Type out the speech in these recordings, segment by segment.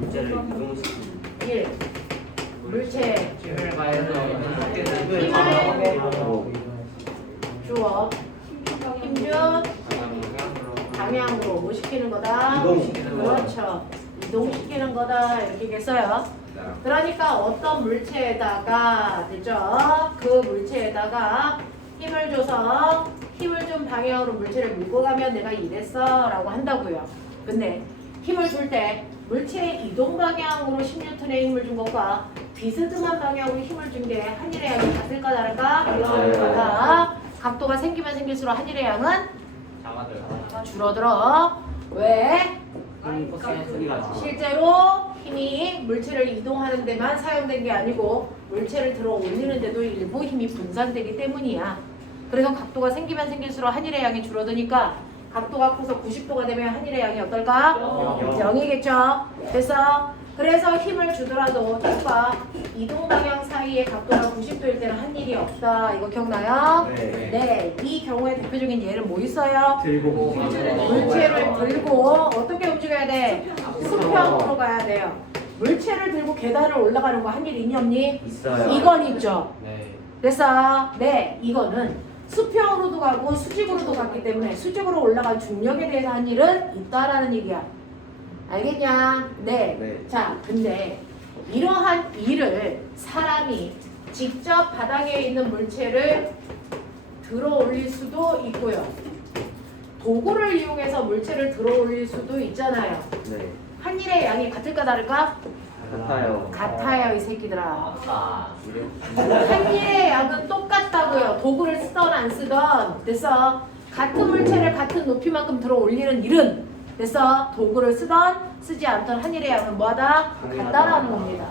물체를 이동시키는 1. 물체 힘을 가해서 주어 힘준 방향으로 뭐 시키는 거다? 이동시키는 거다. 그렇죠. 이동시키는 거다 이렇게 써요. 그러니까 어떤 물체에다가 됐죠? 그 물체에다가 힘을 줘서 힘을 준 방향으로 물체를 밀고 가면 내가 이랬어 라고 한다고요. 근데 힘을 줄 때 물체의 이동 방향으로 10N의 힘을 준 것과 비스듬한 방향으로 힘을 준 게 한일의 양이 같을까 다를까? 같다. 각도가 생기면 생길수록 한일의 양은 줄어들어. 왜? 실제로 힘이 물체를 이동하는 데만 사용된 게 아니고 물체를 들어 올리는 데도 일부 힘이 분산되기 때문이야. 그래서 각도가 생기면 생길수록 한일의 양이 줄어드니까 각도가 커서 90도가 되면 한일의 양이 어떨까? 0이겠죠. 그래서 힘을 주더라도 힘과 이동 방향 사이의 각도가 90도일 때는 한일이 없다. 이거 기억나요? 네. 이 경우에 대표적인 예는 뭐 있어요? 들고 물체를 들고 어떻게 움직여야 돼? 수평으로 가야 돼요. 물체를 들고 계단을 올라가는 거 한일 있니 없니? 있어요. 이건 있죠. 네. 됐어? 네, 이거는 수평으로도 가고 수직으로도 갔기 때문에 수직으로 올라간 중력에 대해서 한 일은 있다라는 얘기야. 알겠냐? 네. 네. 자, 근데 이러한 일을 사람이 직접 바닥에 있는 물체를 들어 올릴 수도 있고요. 도구를 이용해서 물체를 들어 올릴 수도 있잖아요. 네. 한 일의 양이 같을까 다를까? 같아요. 같아요, 이 새끼들아. 이래. 한 일의 양은 똑같다고요. 도구를 쓰던 안 쓰던. 됐어? 같은 물체를 같은 높이만큼 들어 올리는 일은 됐어? 도구를 쓰던 쓰지 않던 한 일의 양은 뭐하다? 같다라는 겁니다.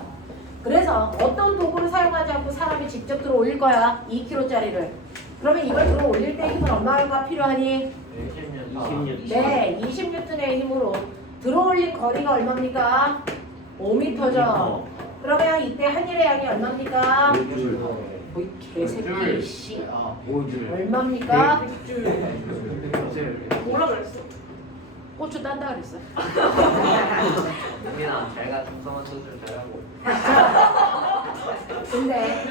그래서 어떤 도구를 사용하지 않고 사람이 직접 들어 올릴 거야. 2kg짜리를. 그러면 이걸 들어 올릴 때 힘은 얼마가 필요하니? 20N. 네, 20N의 힘으로 들어 올린 거리가 얼마입니까? 5m죠. 그러면 이때 한 일의 양이 얼마입니까? 뭐 이 개새끼 씨. 얼마입니까? 뭐라 그랬어? 고추 딴다 그랬어. 민아 잘가 정성원 소술 잘하고. 근데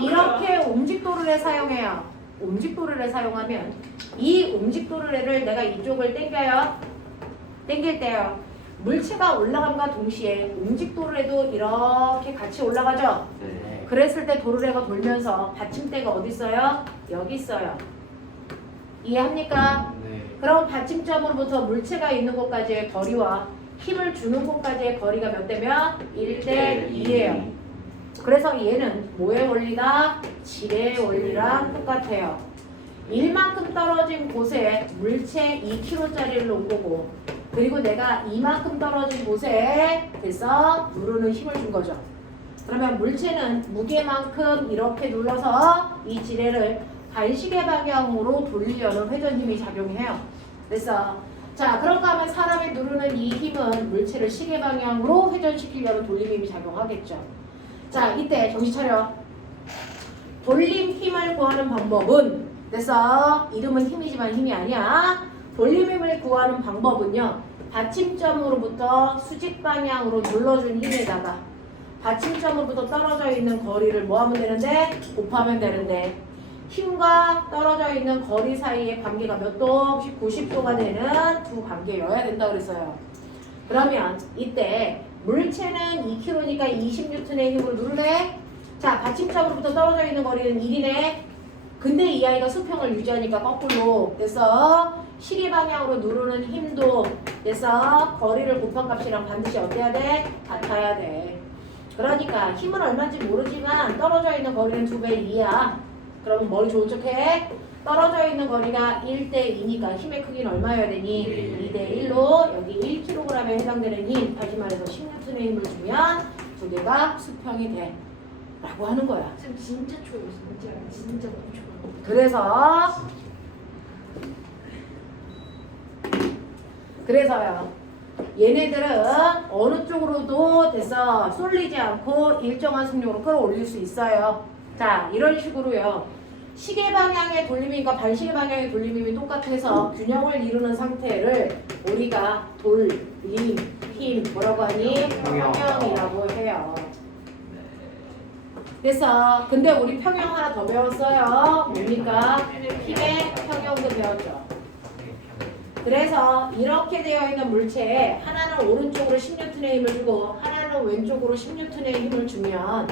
이렇게 움직도르래 사용해요. 움직도르래 사용하면 이 움직도르래를 내가 이쪽을 당겨요. 당길 때요. 물체가 올라감과 동시에 움직도르래도 이렇게 같이 올라가죠. 네. 그랬을 때 도르래가 돌면서 받침대가 어디 있어요? 여기 있어요. 이해합니까? 네. 그럼 받침점으로부터 물체가 있는 곳까지의 거리와 힘을 주는 곳까지의 거리가 몇 대면? 1대 2예요. 그래서 얘는 뭐의 원리다? 질의 원리랑 똑같아요. 1만큼 떨어진 곳에 물체 2kg짜리를 놓은 거고 그리고 내가 이만큼 떨어진 곳에 됐어? 누르는 힘을 준 거죠. 그러면 물체는 무게만큼 이렇게 눌러서 이 지뢰를 반시계 방향으로 돌리려는 회전 힘이 작용해요. 됐어? 자, 그런가 하면 사람이 누르는 이 힘은 물체를 시계 방향으로 회전시키려는 돌림 힘이 작용하겠죠. 자, 이때 정신 차려. 돌림 힘을 구하는 방법은 됐어? 이름은 힘이지만 힘이 아니야. 돌림 힘을 구하는 방법은요. 받침점으로부터 수직 방향으로 눌러준 힘에다가 받침점으로부터 떨어져 있는 거리를 뭐 하면 되는데? 곱하면 되는데 힘과 떨어져 있는 거리 사이의 관계가 몇 도? 90도가 되는 두 관계여야 된다 그랬어요. 그러면 이때 물체는 2kg니까 20N의 힘으로 누르네? 자, 받침점으로부터 떨어져 있는 거리는 1이네? 근데 이 아이가 수평을 유지하니까 거꾸로 됐어? 시계 방향으로 누르는 힘도 됐어? 거리를 곱한 값이랑 반드시 어때야 돼? 같아야 돼. 그러니까 힘은 얼마인지 모르지만 떨어져 있는 거리는 2배의 2야. 그러면 머리 좋은 척해. 떨어져 있는 거리가 1대2니까 힘의 크기는 얼마여야 되니? 2대1로 여기 1kg에 해당되는 힘, 다시 말해서 10N의 힘을 주면 두 개가 수평이 돼. 라고 하는 거야. 지금 진짜 초였어. 진짜 너무 초요. 그래서요. 얘네들은 어느 쪽으로도 돼서 쏠리지 않고 일정한 속력으로 끌어올릴 수 있어요. 자, 이런 식으로요. 시계 방향의 돌림힘과 반시계 방향의 돌림힘이 똑같아서 균형을 이루는 상태를 우리가 돌림 힘 뭐라고 하니? 평형이라고 해요. 그래서 근데 우리 평형 하나 더 배웠어요. 뭡니까? 힘의 평형도 배웠죠. 그래서 이렇게 되어 있는 물체에 하나는 오른쪽으로 10N의 힘을 주고 하나는 왼쪽으로 10N의 힘을 주면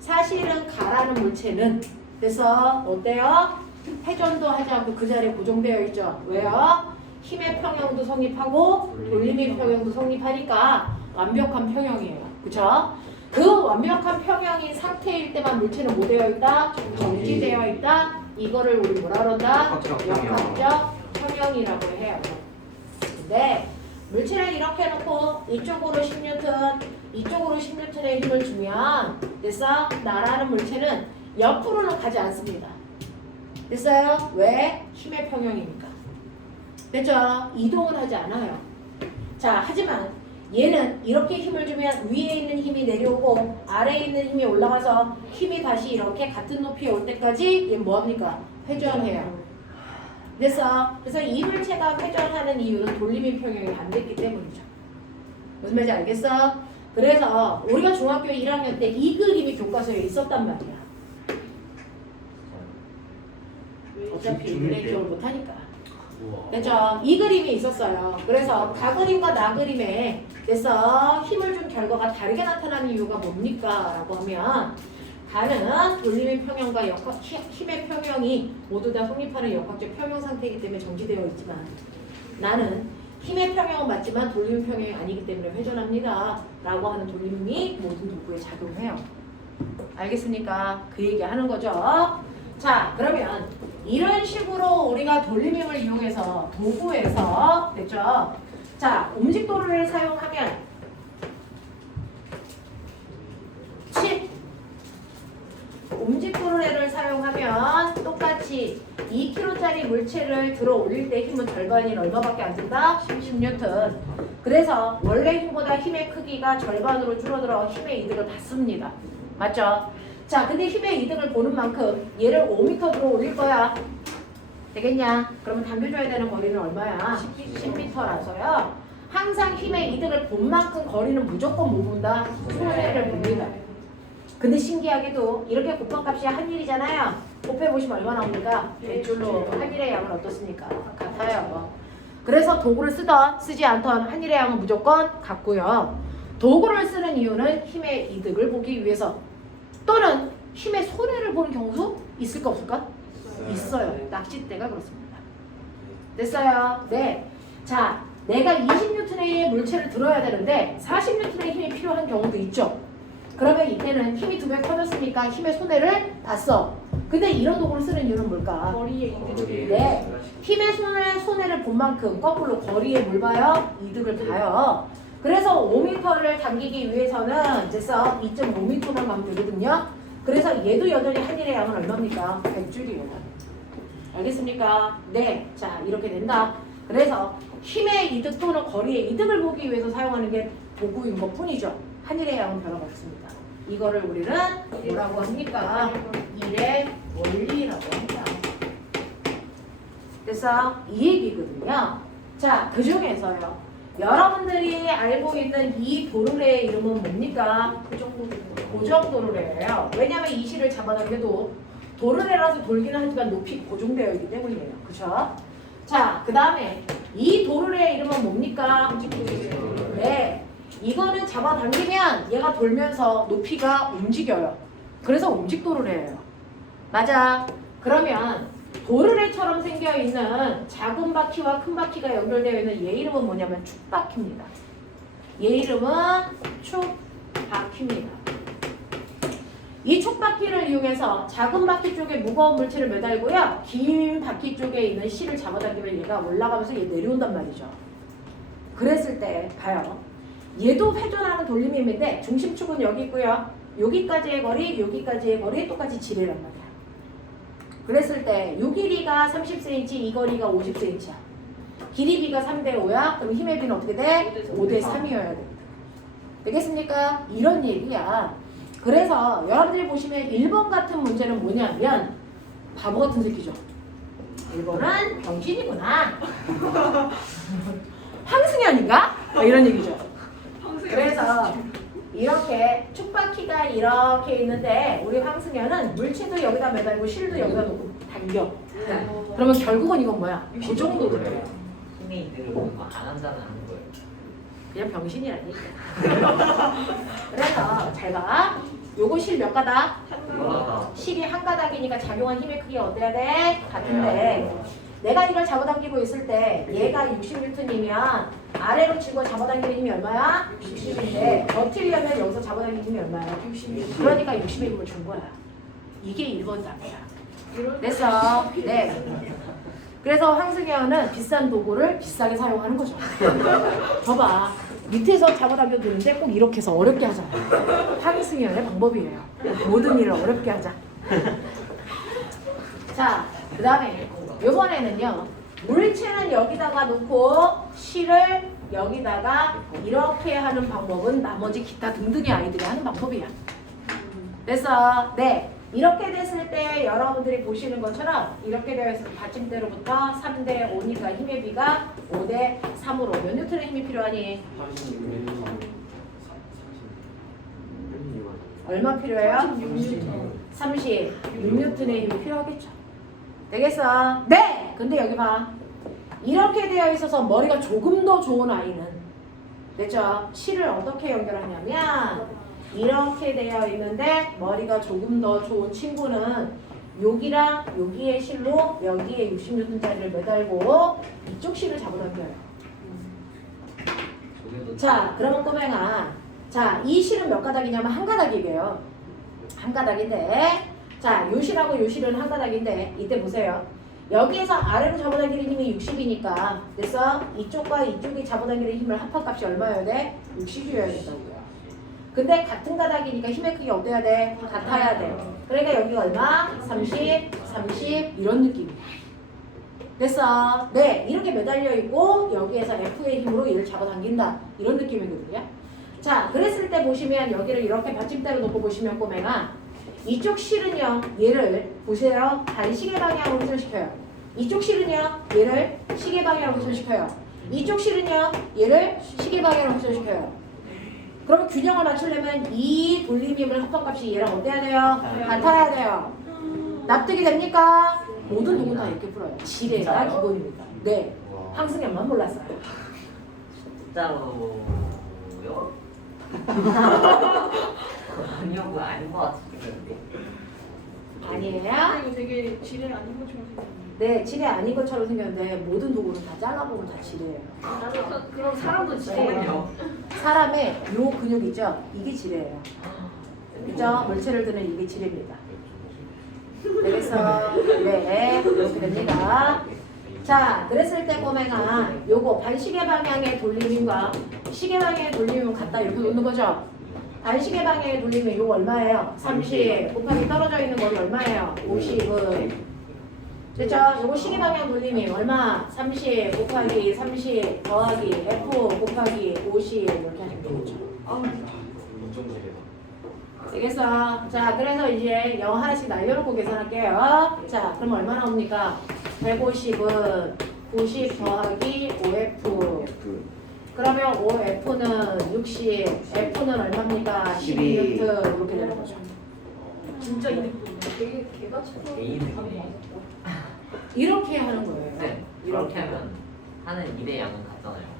사실은 가라는 물체는 그래서 어때요? 회전도 하지 않고 그 자리에 고정되어 있죠. 왜요? 힘의 평형도 성립하고 돌림의 평형도 성립하니까 완벽한 평형이에요. 그쵸? 그 완벽한 평형인 상태일 때만 물체는 뭐 되어 있다? 정지되어 있다. 이거를 우리 뭐라 그런다? 역학적 평형이라고 해요. 근데 물체를 이렇게 해놓고 이쪽으로 10N, 이쪽으로 10N의 힘을 주면 됐어? 나라는 물체는 옆으로는 가지 않습니다. 됐어요? 왜? 힘의 평형이니까. 됐죠? 이동은 하지 않아요. 자, 하지만 얘는 이렇게 힘을 주면 위에 있는 힘이 내려오고 아래에 있는 힘이 올라가서 힘이 다시 이렇게 같은 높이에 올 때까지 얘 뭐합니까? 회전해요. 그래서 이 물체가 회전하는 이유는 돌림의 평형이 안 됐기 때문이죠. 무슨 말인지 알겠어? 그래서 우리가 중학교 1학년 때 이 그림이 교과서에 있었단 말이야. 어차피 눈에 기억을 못하니까. 그죠? 이 그림이 있었어요. 그래서 가 그림과 나 그림에 그래서 힘을 준 결과가 다르게 나타나는 이유가 뭡니까? 라고 하면 가는 돌림의 평형과 힘의 평형이 모두 다 성립하는 역학적 평형 상태이기 때문에 정지되어 있지만 나는 힘의 평형은 맞지만 돌림의 평형이 아니기 때문에 회전합니다. 라고 하는 돌림이 모든 도구에 작용해요. 알겠습니까? 그 얘기 하는 거죠. 자, 그러면 이런 식으로 우리가 돌림힘을 이용해서 도구에서 됐죠? 자, 움직도를 사용하면 7 움직도를 사용하면 똑같이 2kg짜리 물체를 들어 올릴 때 힘은 절반이 얼마밖에 안 든다? 10N. 그래서 원래 힘보다 힘의 크기가 절반으로 줄어들어 힘의 이득을 받습니다. 맞죠? 자, 근데 힘의 이득을 보는 만큼 얘를 5m 들어 올릴 거야. 되겠냐? 그러면 당겨줘야 되는 거리는 얼마야? 10m라서요. 항상 힘의 이득을 본 만큼 거리는 무조건 못 본다. 손해를 봅니다. 근데 신기하게도 이렇게 곱한값이 한일이잖아요. 곱해보시면 얼마 나옵니까? 왼줄로 한일의 양은 어떻습니까? 같아요. 그래서 도구를 쓰던 쓰지 않던 한일의 양은 무조건 같고요. 도구를 쓰는 이유는 힘의 이득을 보기 위해서 또는 힘의 손해를 보는 경우도 있을까 없을까? 있어요. 낚싯대가 그렇습니다. 됐어요? 네. 자, 내가 20N의 물체를 들어야 되는데 40N의 힘이 필요한 경우도 있죠. 그러면 이때는 힘이 2배 커졌으니까 힘의 손해를 봤어. 근데 이런 도구를 쓰는 이유는 뭘까? 거리의 이득이. 네. 힘의 손해를 본 만큼 거꾸로 거리에 뭘 봐요? 이득을 봐요. 그래서 5m를 당기기 위해서는 그래서 2.5m만 가면 되거든요. 그래서 얘도 여전히 한일의 양은 얼마입니까? 100줄이에요. 알겠습니까? 네. 자, 이렇게 된다. 그래서 힘의 이득 또는 거리의 이득을 보기 위해서 사용하는 게 도구인 것 뿐이죠. 한일의 양은 변화가 없습니다. 이거를 우리는 뭐라고 합니까? 일의 원리라고 합니다. 그래서 이 얘기거든요. 자, 그 중에서요. 여러분들이 알고 있는 이 도르래의 이름은 뭡니까? 고정도르래예요. 왜냐하면 이 실을 잡아당겨도 도르래라서 돌기는 하지만 높이 고정되어 있기 때문이에요. 그쵸? 자, 그 다음에 이 도르래의 이름은 뭡니까? 네. 이거는 잡아당기면 얘가 돌면서 높이가 움직여요. 그래서 움직도르래예요. 맞아. 그러면 도르래처럼 생겨있는 작은 바퀴와 큰 바퀴가 연결되어 있는 얘 이름은 뭐냐면 축바퀴입니다. 얘 이름은 축바퀴입니다. 이 축바퀴를 이용해서 작은 바퀴 쪽에 무거운 물체를 매달고요. 긴 바퀴 쪽에 있는 실을 잡아당기면 얘가 올라가면서 얘 내려온단 말이죠. 그랬을 때 봐요. 얘도 회전하는 돌림힘인데 중심축은 여기 있고요. 여기까지의 거리, 여기까지의 거리 똑같이 지뢰란 말이야. 그랬을 때 이 길이가 30cm, 이 거리가 50cm야. 길이 비가 3대5야. 그럼 힘의 비는 어떻게 돼? 5대3이어야 됩니다. 되겠습니까? 이런 얘기야. 그래서 여러분들이 보시면 1번 같은 문제는 뭐냐면 바보 같은 새끼죠. 1번은 병신이구나. 황승현인가? 이런 얘기죠. 그래서 이렇게 축바퀴가 이렇게 있는데 우리 황승현은 물체도 여기다 매달고 실도 여기다 놓고 당겨. 그러면 결국은 이건 뭐야? 그 정도로 돼요. 힘이 들고 안 한다는 거예요. 그냥 병신이라니까. 그래서 잘 봐. 요거 실 몇 가닥? 뭐라다. 실이 한 가닥이니까 작용한 힘의 크기가 어때야 돼? 같은데 내가 이걸 잡아당기고 있을 때 얘가 60N이면 아래로 치고 잡아당기는 힘이 얼마야? 60인데 버틸려면 여기서 잡아당기는 힘이 얼마야? 60. 그러니까 60의 힘을 준 거야. 이게 1번 답이야. 됐어? 네. 그래서 황승현은 비싼 도구를 비싸게 사용하는 거죠. 저봐. 밑에서 잡아당겨도 되는데 꼭 이렇게 해서 어렵게 하잖아. 황승현의 방법이에요. 모든 일을 어렵게 하자. 자, 그 다음에 이번에는요. 물체는 여기다가 놓고 실을 여기다가 이렇게 하는 방법은 나머지 기타 등등의 아이들이 하는 방법이야. 그래서 네. 이렇게 됐을 때 여러분들이 보시는 것처럼 이렇게 되어 있을 때 받침대로부터 3대 5니까 힘의 비가 5대 3으로 몇 뉴턴의 힘이 필요하니? 36. 얼마 필요해요? 36뉴턴의 힘이 필요하겠죠. 되겠어? 네! 근데 여기 봐. 이렇게 되어 있어서 머리가 조금 더 좋은 아이는 됐죠? 실을 어떻게 연결하냐면 이렇게 되어 있는데 머리가 조금 더 좋은 친구는 여기랑 여기의 실로 여기에 60N짜리를 매달고 이쪽 실을 잡아당겨요. 자, 그러면 꼬맹아. 자, 이 실은 몇 가닥이냐면 한 가닥이에요. 한 가닥인데 자, 요 실하고 요 실은 한 가닥인데 이때 보세요. 여기에서 아래로 잡아당기는 힘이 60이니까 그래서 이쪽과 이쪽이 잡아당기는 힘을 합한 값이 얼마여야 돼? 60이어야 된다고요. 근데 같은 가닥이니까 힘의 크기 어때야 돼? 같아야 돼. 그러니까 여기가 얼마? 30, 30 이런 느낌이야. 됐어? 네, 이렇게 매달려 있고 여기에서 F의 힘으로 얘를 잡아당긴다. 이런 느낌이거든요. 자, 그랬을 때 보시면 여기를 이렇게 받침대로 놓고 보시면 꼬맹아 이쪽 실은요, 얘를 보세요. 반시계 방향으로 회전시켜요. 이쪽 실은요, 얘를 시계 방향으로 회전시켜요. 이쪽 실은요, 얘를 시계 방향으로 회전시켜요. 그러면 균형을 맞추려면 이 돌림힘을 합한값이 얘랑 어때야 돼요? 같아야 돼요. 납득이 됩니까? 모든 도구 다 이렇게 풀어요. 지뢰가 기본입니다. 네, 황승현만 몰랐어요. 진짜로요? 아니요, 그거 아닌 것 같은데. 아니에요? 이거 되게 지뢰 아닌 것처럼 생겼네. 네, 지뢰 아닌 것처럼 생겼는데 모든 도구는 다 잘라보면 다 지뢰예요. 그럼 사람도 지뢰예요. 정말요? 사람의 요 근육 있죠? 이게 지뢰예요. 그죠? 물체를 드는 이게 지뢰입니다. 그래서 네, 이렇게 됩니다. 자, 그랬을 때 꼬맹아 요거 반시계 방향의 돌림과 시계 방향의 돌림은 같다 이렇게 놓는 거죠? 반시계 방향의 돌림은 요거 얼마예요? 30 곱하기 떨어져 있는 거리 얼마예요? 50은 됐죠? 요거 시계 방향 돌림이 얼마? 30 곱하기 30 더하기 F 곱하기 50 이렇게 하시면 되겠죠? 되겠어? 자, 그래서 이제 영어 하나씩 날려놓고 계산할게요. 자, 그럼 얼마 나옵니까? 150은 90 더하기 5F. 그러면 5F는 60, F는 얼마입니까? 12N 이렇게 되는 거죠. 진짜 이득. 되게 개같이 개이득이네. 이렇게 하는 거예요. 네, 이렇게 하면 하는 일의 양은 같잖아요.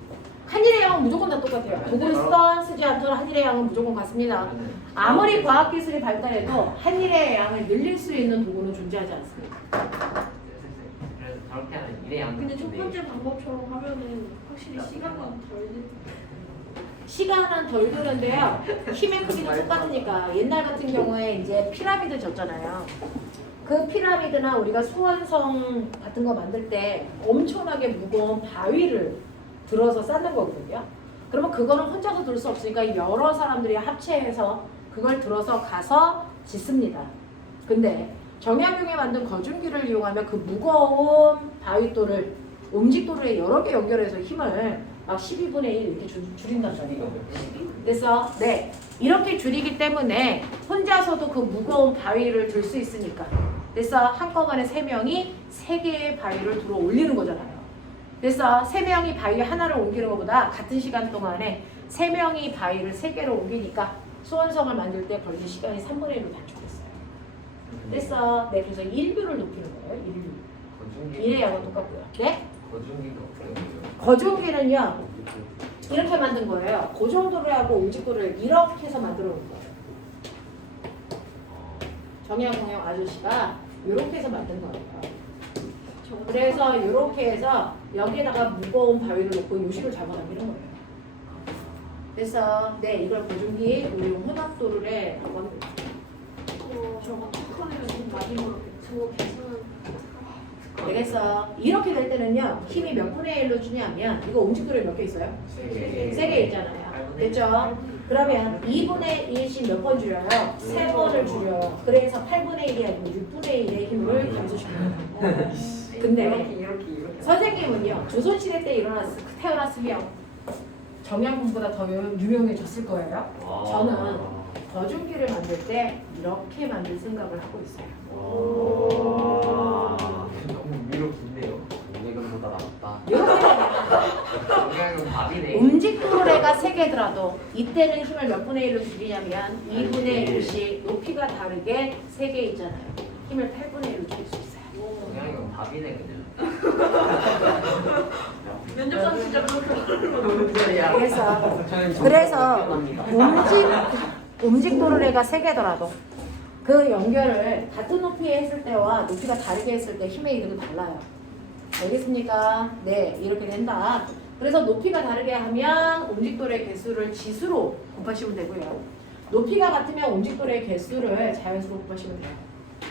한일의 양은 무조건 다 똑같아요. 도구를 쓰던 쓰지 않던 한일의 양은 무조건 같습니다. 아무리 과학기술이 발달해도 한일의 양을 늘릴 수 있는 도구는 존재하지 않습니다. 그래서 저렇게 하면 일의 양은 근데 첫 같은데 번째 방법처럼 하면은 확실히 시간만 덜 시간은 덜 드는데요. 힘의 크기는 똑같으니까 옛날 같은 경우에 이제 피라미드 졌잖아요. 그 피라미드나 우리가 수원성 같은 거 만들 때 엄청나게 무거운 바위를 들어서 쌓는 거거든요. 그러면 그거는 혼자서 들 수 없으니까 여러 사람들이 합체해서 그걸 들어서 가서 짓습니다. 근데 정약용이 만든 거중기를 이용하면 그 무거운 바위돌을 음직돌에 여러 개 연결해서 힘을 막 12분의 1 이렇게 줄인단 말이에요. 그래서 네, 이렇게 줄이기 때문에 혼자서도 그 무거운 바위를 들 수 있으니까 그래서 한꺼번에 3명이 3개의 바위를 들어 올리는 거잖아요. 그래서 3명이 바위 하나를 옮기는 것보다 같은 시간 동안에 3명이 바위를 3개로 옮기니까 수원성을 만들 때 걸린 시간이 3분의 1로 단축됐어요. 됐어. 네, 그래서 1뷰를 높이는 거예요. 1뷰. 미래 양은 똑같고요. 네? 거중기가 어때요? 거주기는요 이렇게 만든 거예요. 고정도로하고 움직도를 이렇게 해서 만들어 놓은 거예요. 정약공영 아저씨가 이렇게 해서 만든 거예요. 그래서 이렇게 해서 여기에다가 무거운 바위를 놓고 요식을 잡아당기는 거예요. 그래서 네 이걸 고정기 우리 혼합도로에 한번 저거 툭하면 좀 많이 모르겠어. 저거 계산은 되겠어. 이렇게 될 때는요 힘이 몇 분의 1로 주냐면 이거 움직도로에 몇 개 있어요? 3개 있잖아요. 됐죠? 그러면 2분의 1씩 몇 번 줄여요? 3번을 줄여요. 그래서 8분의 1이 아니고 6분의 1의 힘을 감소시켜요. 근데 이렇게 선생님은요 조선시대 때 태어났으면 정약군보다 더 유명해졌을 거예요. 저는 거중기를 만들 때 이렇게 만들 생각을 하고 있어요. 너무 위로 긴데요. 공예금보다 낫다. 이렇게 되면 그냥 답이네. 움직도래가 3개더라도 이때는 힘을 몇 분의 1로 줄이냐면 2분의 1씩 높이가 다르게 3개 있잖아요. 힘을 8분의 1로 줄일 수 있어요. 그냥 답이네 그냥. 면접관 진짜 그렇게 무슨 소리야? 그래서 움직도래가 3개더라도 그 연결을 같은 높이에 했을 때와 높이가 다르게 했을 때 힘의 이득은 달라요. 알겠습니까? 네, 이렇게 된다. 그래서 높이가 다르게 하면 움직도래 개수를 지수로 곱하시면 되고요. 높이가 같으면 움직도래 개수를 자연수로 곱하시면 돼요.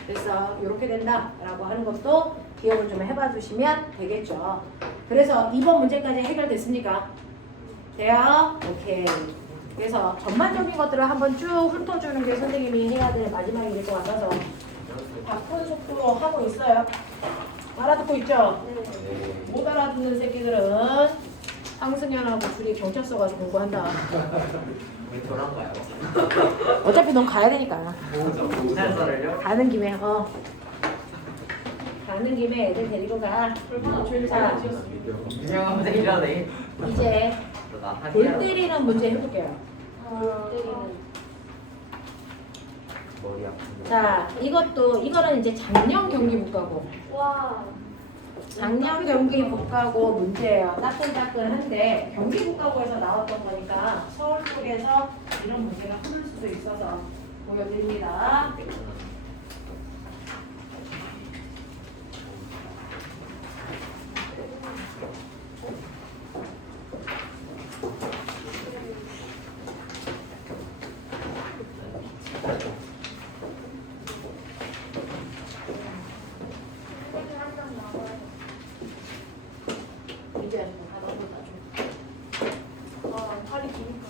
그래서 이렇게 된다라고 하는 것도 기억을 좀 해봐 주시면 되겠죠. 그래서 이번 문제까지 해결됐습니까? 돼요? 오케이. 그래서 전반적인 것들을 한번 쭉 훑어주는 게 선생님이 해야 될 마지막 일일 것 같아서 바쁜 속도로 하고 있어요. 알아듣고 있죠? 못 알아듣는 새끼들은 황승현하고 둘이 경찰서 가서 공부한다. 왜 돌아가요? 어차피 넌 가야 되니까. 경찰서를요? 가는 김에 가는 김에 애들 데리고 가. 얼마나 죄를 자, 많이 지었어. 유명하면서 이러네. 이제 나 골 때리는 문제 해볼게요. 머리 아픈데. 자, 이거는 이제 작년 경기 국가고. 와 작년 경기 국가고 문제예요. 따끈따끈한데 경기 국가고에서 나왔던 거니까 서울 쪽에서 이런 문제가 흐를 수도 있어서 보여드립니다. 한장 나와요. 이제 다 넣어보자 좀. 아, 팔이 기니까.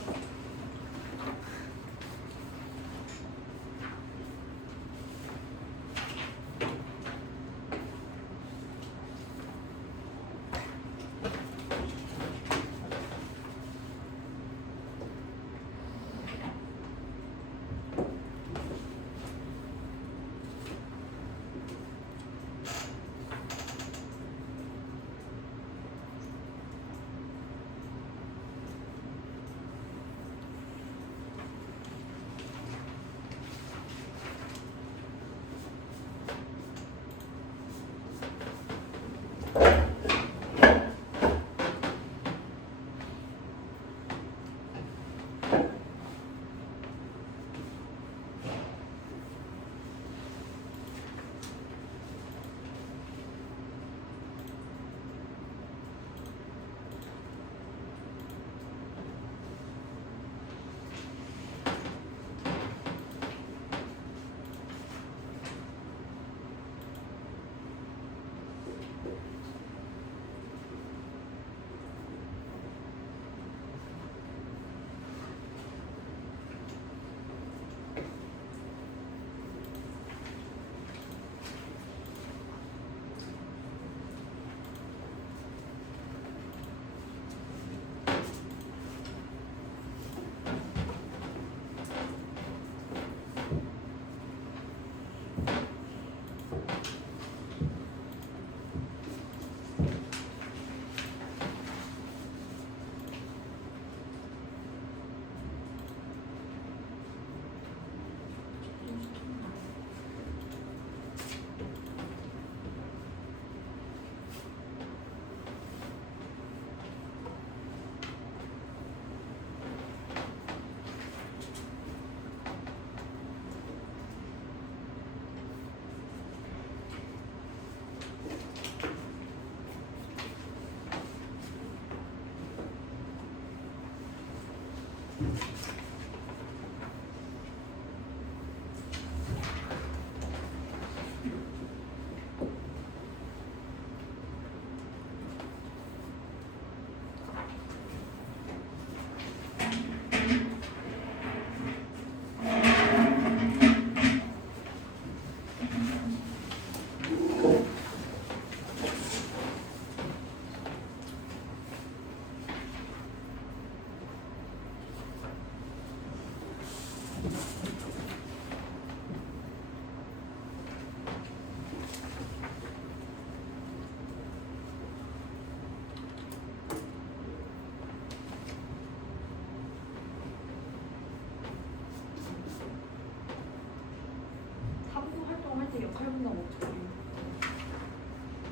탐구 활동할 때 역할 분담 어떻게 해요?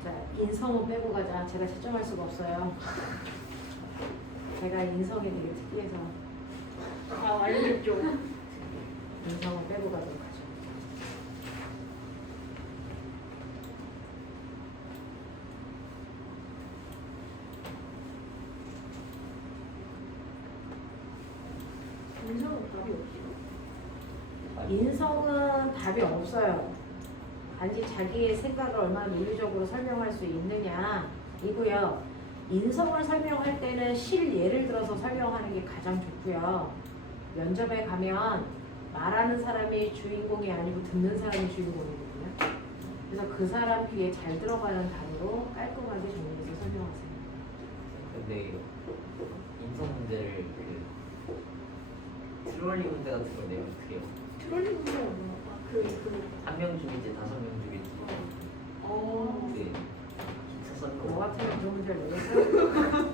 자, 인성은 빼고 가자. 제가 채점할 수가 없어요. 제가 인성이 되게 특이해서 아 알겠죠. 인성은 빼고 가도록 하죠. 인성은 답이 없어요. 인성은 답이 없어요. 단지 자기의 생각을 얼마나 논리적으로 설명할 수 있느냐 이고요. 인성을 설명할 때는 실예를 들어서 설명하는 게 가장 좋고요. 면접에 가면 말하는 사람이 주인공이 아니고 듣는 사람이 주인공이거든요. 그래서 그 사람 귀에 잘 들어가는 단어로 깔끔하게 정리해서 설명하세요. 근데 인성 문제를 트롤리 문제 같은 걸 내면 어떻게 해요? 트롤리 문제가 뭐야? 한 명 죽일지 5명 죽일지 어. 그 기차 선거 뭐 같으면 그런 문제를 내겠어요?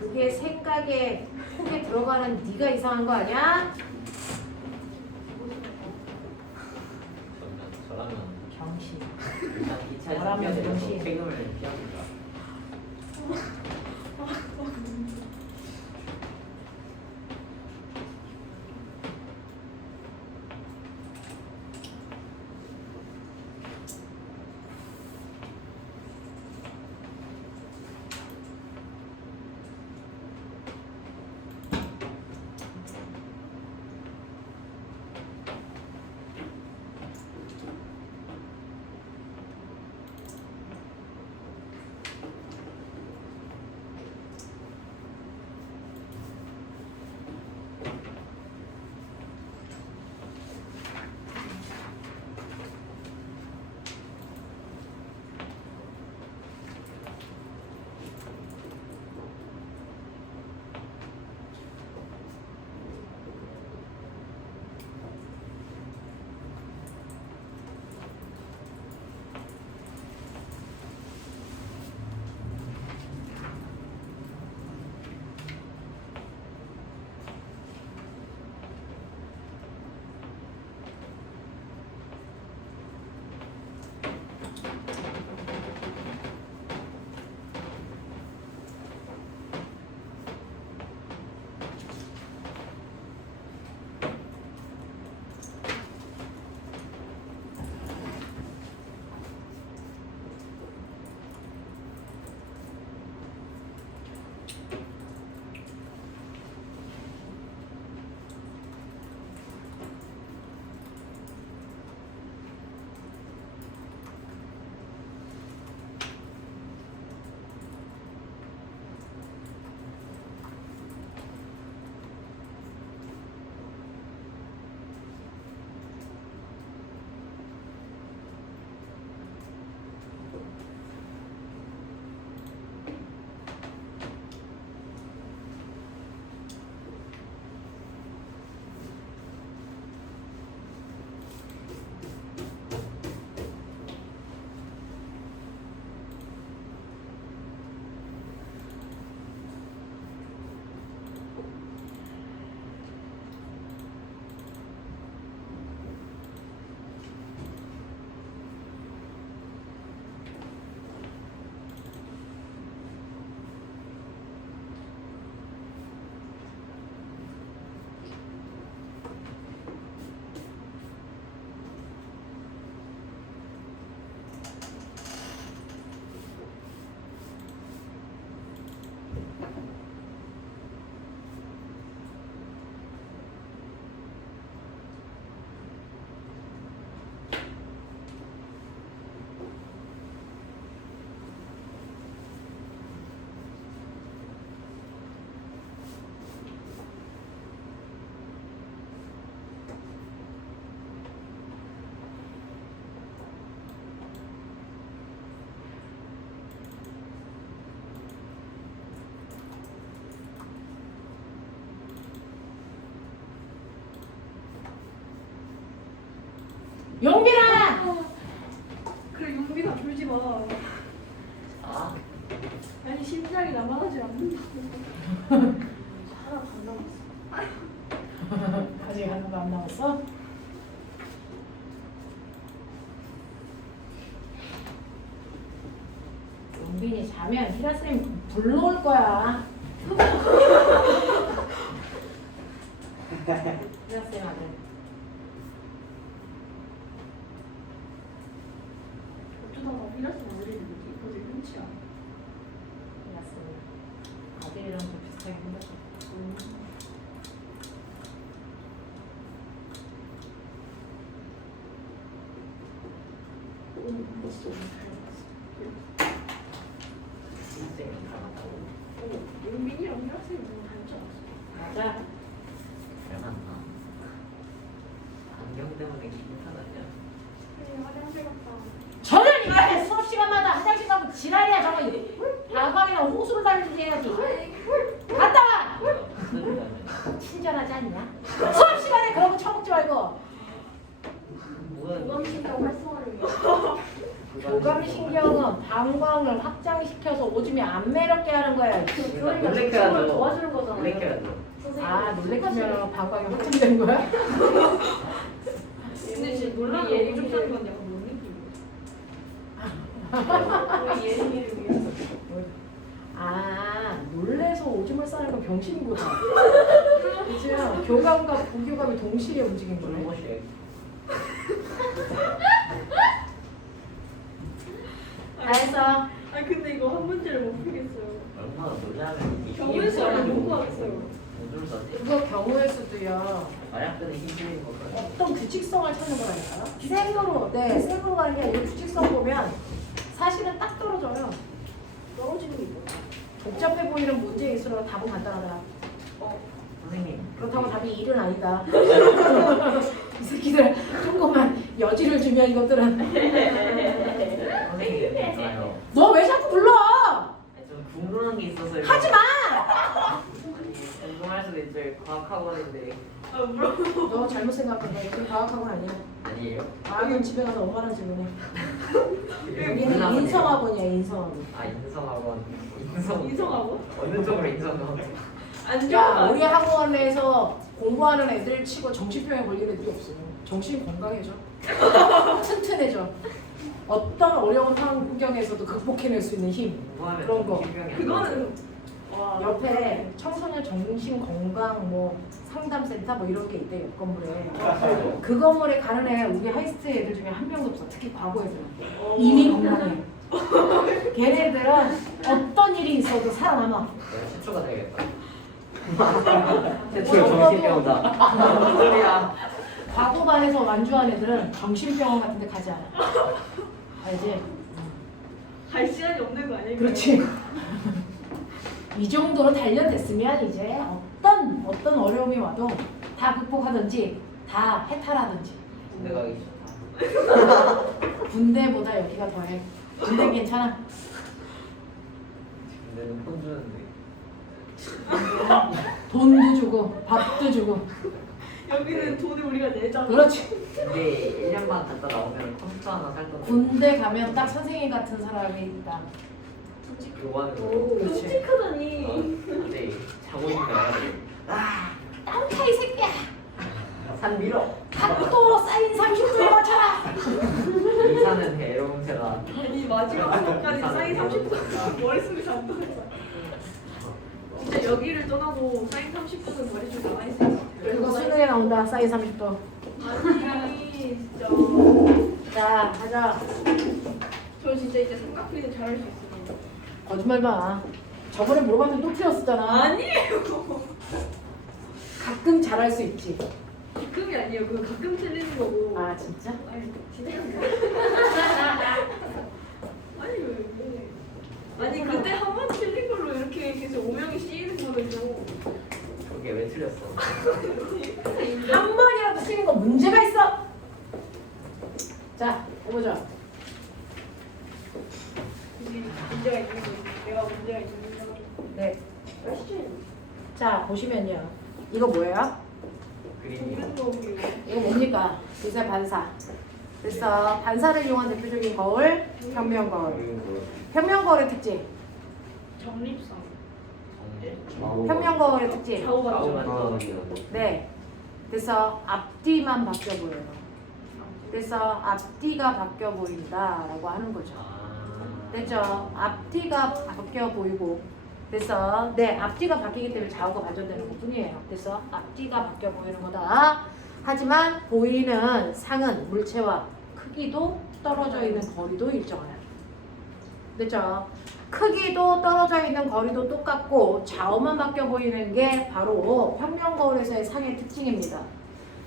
그게 생각에 속에 들어가는 네가 이상한 거 아니야? 저라면 정신. 일단 기차에서 저라면 뛰어내려서 정신. 세금을 피합니다. 용빈아! 그래 용비가 졸지 마. 아, 아니 심장이 나만하지 않는다. 하나 더 남았어. 아직 하나도 안 남았어? 용빈이 자면 히라쌤 불러올 거야. 히라쌤 아들. 어쩌다가 이랬으면 어리는 거지. 그게 흔치야. 히라쌤 아들이랑 좀 비슷하게 생겼어. 선생님 닮았다고. 용빈이랑 이랬으면 너무 닮지 않았어. 맞아. 닮았나? 안경 때문에 기분 탓하냐? 그래 화장실 갔다. 저는 이렇게 수업 시간마다 화장실 가면 지랄이야 저거. 야광이나 호수를 다니지 해야지. 갔다 와. 무슨 닮았냐? 친절하지 않냐? 수업 시간에 그런 거 처먹지 말고. 뭐야? 공감신경 활성화를 위해. 교감신경은 방광을 확장시켜서 오줌이 안 매렵게 하는 거야. 교리가 놀래켜야죠. 집중을 도와주는 거잖아요. 놀래켜야죠. 아 놀래키면 방광이 확장되는 거야? 근데 진짜 놀라면 오줌 싸는 건 약간 못 느끼고. 우리 예림이를 위해서. 아 놀래서 오줌을 싸는 건 병신인 거지. 그치? 교감과 부교감이 동시에 움직인 거네. 무엇이? 알았어. 아 근데 이거 한 문제를 못 풀겠어요. 얼마나 놀라면 이게 경우의 수를 못 구하겠어요. 오줌 싸지? 그거 경우의 수도요. 마약들이 힘들인 것까지. 어떤 규칙성을 찾는 거라니까. 생으로, 네, 생으로 가는 게 아니라 규칙성 보면 사실은 딱 떨어져요. 떨어지는 게 있고. 복잡해 보이는 문제일수록 답은 간단하다. 선생님. 그렇다고 답이 1은 아니다. 이 새끼들 조금만 여지를 주면 이것들은. 선생님 있잖아요. 너 왜 자꾸 불러? 아니, 저는 궁금한 게 있어서요. 하지 마! 궁금할 수도 있죠. 과학학원인데. 아 물어. 너 잘못 생각한다. 여기 과학학원 아니야. 아니에요? 과학은 집에 가서 엄마랑 질문해. 여기는 문학원이에요. 인성학원이야, 인성학원. 아 인성학원. 인성하고? 어느 쪽으로 인성학원? 안 야, 좋아. 우리 학원에서 공부하는 애들 치고 정신병에 걸린 애들이 없어요. 정신 건강해져. 튼튼해져. 어떤 어려운 환경에서도 극복해낼 수 있는 힘. 공부하면 그런 거. 정신병이 그거는 와. 옆에 청소년 정신 건강 뭐 상담센터 뭐 이런 게 있대 옆 건물에. 그 건물에 가는 애 우리 하이스트 애들 중에 한 명도 없어. 특히 과거 애들. 이미 건강해. 걔네들은 어떤 일이 있어도 살아남아. 최초가 되겠다. 최초 정신병자. 무슨 소리야? 과거반에서 완주한 애들은 정신병원 같은 데 가지 않아. 알지? 갈 시간이 없는 거 아니에요? 그렇지. 이 정도로 단련됐으면 이제 어떤 어려움이 와도 다 극복하든지 다 해탈하든지. 군대 가기 싫다. 군대보다 여기가 더해. 군대 괜찮아. 군대는 돈 주는데. 돈도 주고 밥도 주고. 여기는 돈을 우리가 내잖아. 그렇지. 근데 1년만 갔다 나오면 컴퓨터 하나 살 건데. 군대 가면 딱 선생님 같은 사람이 있다. 요구하는 거. 그렇지. 끔찍하다니. 근데 자고 있니까 땅타 이 새끼야. 산 밀어. 각도 사인 30도에 맞춰라. 이사는 대롱새가. 아니 마지막 순간까지 사인 30분 머릿속에 안 떠났어. 진짜 여기를 떠나고 사인 30분은 머릿속에 남아있을 것 같아요. 그리고 수능에 나온다. 사인 30도. 아니 진짜 자, 가자. 저 진짜 이제 삼각비는 잘할 수 있어요. 거짓말 마. 저번에 물어봤는데 또 틀렸었잖아. 아니에요. 가끔 잘할 수 있지. 가끔이 아니에요. 그거 가끔 틀리는 거고. 아 진짜? 아니 진짜. 아니 왜? 아니 그때 한 번 틀린 걸로 이렇게 계속 오명이 씌이는 거는 좀. 저게 왜 틀렸어? 한 번이라도 쓰는 거 문제가 있어. 자, 해보자. 문제가 있는 거. 내가 문제가 있는 거. 네. 자, 보시면요. 이거 뭐예요? 그림이. 동근거북이. 이거 뭡니까? 기세 반사. 그래서 반사를 이용한 대표적인 거울, 평면 거울. 평면 거울의 특징. 정립성. 평면 거울의 특징. 좌우 반전. 아, 네. 그래서 앞뒤만 바뀌어 보여요. 그래서 앞뒤가 바뀌어 보인다라고 하는 거죠. 됐죠? 앞뒤가 바뀌어 보이고 그래서 네 앞뒤가 바뀌기 때문에 좌우가 반전되는 것 뿐이에요. 그래서 앞뒤가 바뀌어 보이는 거다. 하지만 보이는 상은 물체와 크기도 떨어져 있는 거리도 일정해요. 됐죠? 크기도 떨어져 있는 거리도 똑같고 좌우만 바뀌어 보이는 게 바로 평면 거울에서의 상의 특징입니다.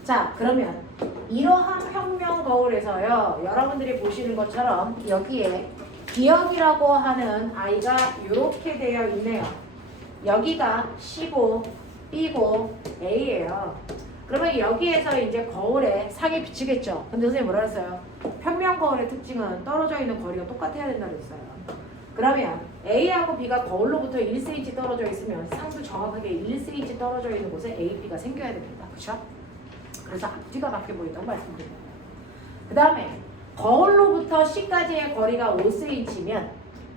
자, 그러면 이러한 평면 거울에서요, 여러분들이 보시는 것처럼 여기에 기억이라고 하는 아이가 이렇게 되어 있네요. 여기가 C고 B고 A예요. 그러면 여기에서 이제 거울에 상이 비치겠죠. 근데 선생님 뭐라 했어요? 평면 거울의 특징은 떨어져 있는 거리가 똑같아야 된다고 했어요. 그러면 A하고 B가 거울로부터 1cm 떨어져 있으면 상도 정확하게 1cm 떨어져 있는 곳에 A, B가 생겨야 됩니다. 그렇죠? 그래서 앞뒤가 바뀌어 보인다고 말씀드립니다. 그 다음에 거울로부터 C까지의 거리가 5cm면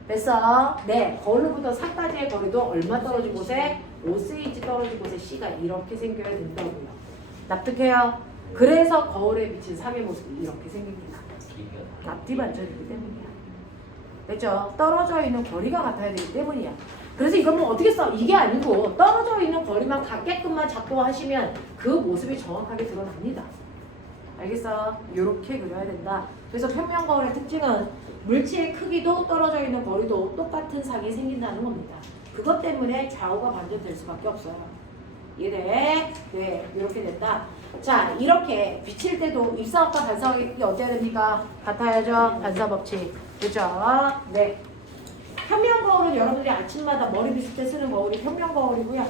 그래서 네 거울로부터 4까지의 거리도 얼마 떨어진 곳에 5cm 떨어진 곳에 C가 이렇게 생겨야 된다고요. 납득해요? 그래서 거울에 비친 상의 모습이 이렇게 생깁니다. 앞뒤 반전이기 때문이야. 됐죠? 떨어져 있는 거리가 같아야 되기 때문이야. 그래서 이건 뭐 어떻게 써? 이게 아니고 떨어져 있는 거리만 같게끔만 잡고 하시면 그 모습이 정확하게 드러납니다. 알겠어? 이렇게 그려야 된다. 그래서 평면 거울의 특징은 물체의 크기도 떨어져 있는 거리도 똑같은 상이 생긴다는 겁니다. 그것 때문에 좌우가 반전될 수밖에 없어요. 이해돼? 네, 이렇게 된다. 자, 이렇게 비칠 때도 입사각과 반사각이 어때야 됩니까? 같아야죠? 반사 법칙. 그죠? 네. 평면 거울은 여러분들이 아침마다 머리 빗을 때 쓰는 거울이 평면 거울이고요.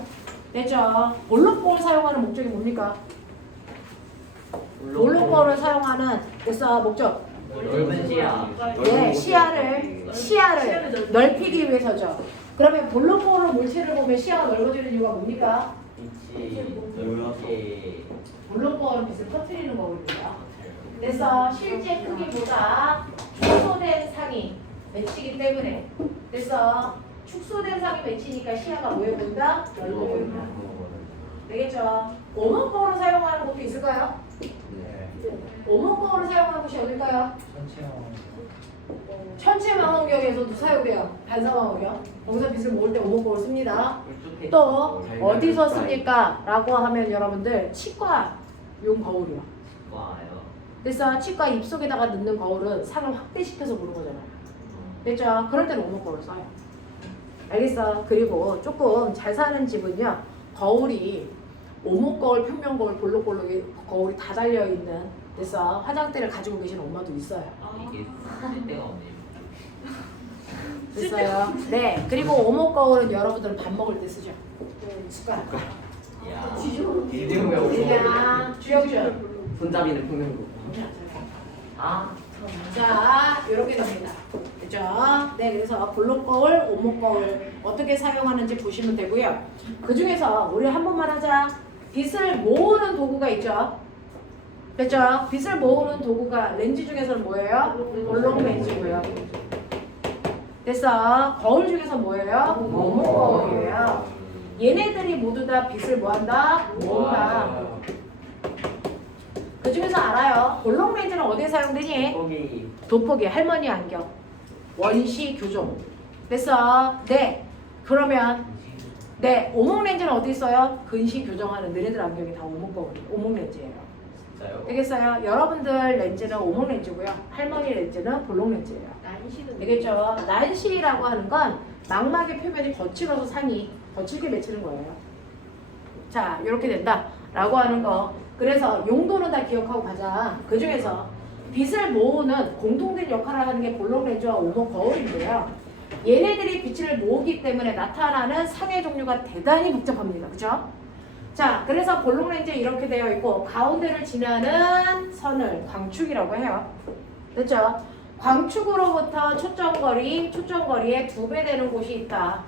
됐죠? 볼록 거울 사용하는 목적이 뭡니까? 볼록 거울을 사용하는 그래서 목적. 넓은 시야. 네, 시야를 넓히기 위해서죠. 그러면 볼록 거울로 물체를 보면 시야가 넓어지는 이유가 뭡니까? 빛이 넓게. 볼록 거울은 빛을 터뜨리는 거울입니다. 그래서 실제 크기보다 축소된 상이 맺히기 때문에 그래서 축소된 상이 맺히니까 시야가 뭐해 보인다? 넓어 보인다. 되겠죠? 오목 거울을 사용하는 곳도 있을까요? 오목 거울을 사용하는 곳이 어딜까요? 천체망원경에서도 사용해요. 반사망원경. 거기서 빛을 모을 때 오목 거울 씁니다. 또 어디서 씁니까? 라고 하면 여러분들 치과용 거울이요. 와요. 그래서 치과 입속에다가 넣는 거울은 상을 확대시켜서 보는 거잖아요. 됐죠? 그럴 때는 오목 거울을 써요. 알겠어? 그리고 조금 잘 사는 집은요, 거울이 오목 거울, 평면 거울, 볼록 거울이 다 달려 있는 그래서 화장대를 가지고 계시는 엄마도 있어요. 이게 쓸 데가 없네요. 됐어요? 네. 그리고 오목 거울은 여러분들은 밥 먹을 때 쓰죠. 숟가락. 야. 그냥 주영준. 손잡이는 평면고. 아. 자, 이렇게 됩니다. 그죠? 네, 그래서 볼록 거울, 오목 거울 어떻게 사용하는지 보시면 되고요. 그 중에서 우리 한 번만 하자. 빛을 모으는 도구가 있죠. 됐죠? 빛을 모으는 도구가 렌즈 중에서는 뭐예요? 볼록 렌즈고요. 됐어? 거울 중에서 뭐예요? 오목 거울이에요. 얘네들이 모두 다 빛을 뭐한다? 모은다. 그 중에서 알아요. 볼록 렌즈는 어디에 사용되니? 거기. 돋보기, 할머니 안경, 원시 교정. 됐어? 네. 그러면 네, 오목 렌즈는 어디 있어요? 근시 교정하는 너네들 안경이 다 오목 렌즈예요. 진짜요? 되겠어요? 여러분들 렌즈는 오목 렌즈고요. 할머니 렌즈는 볼록 렌즈예요. 난시는 되겠죠? 난시라고 하는 건 망막의 표면이 거칠어서 상이 거칠게 맺히는 거예요. 자, 이렇게 된다. 라고 하는 거. 그래서 용도는 다 기억하고 가자. 그 중에서 빛을 모으는 공통된 역할을 하는 게 볼록 렌즈와 오목 거울인데요. 얘네들이 빛을 모으기 때문에 나타나는 상의 종류가 대단히 복잡합니다. 그죠? 자, 그래서 볼록 렌즈 이렇게 되어 있고 가운데를 지나는 선을 광축이라고 해요. 됐죠? 광축으로부터 초점거리의 2배 되는 곳이 있다.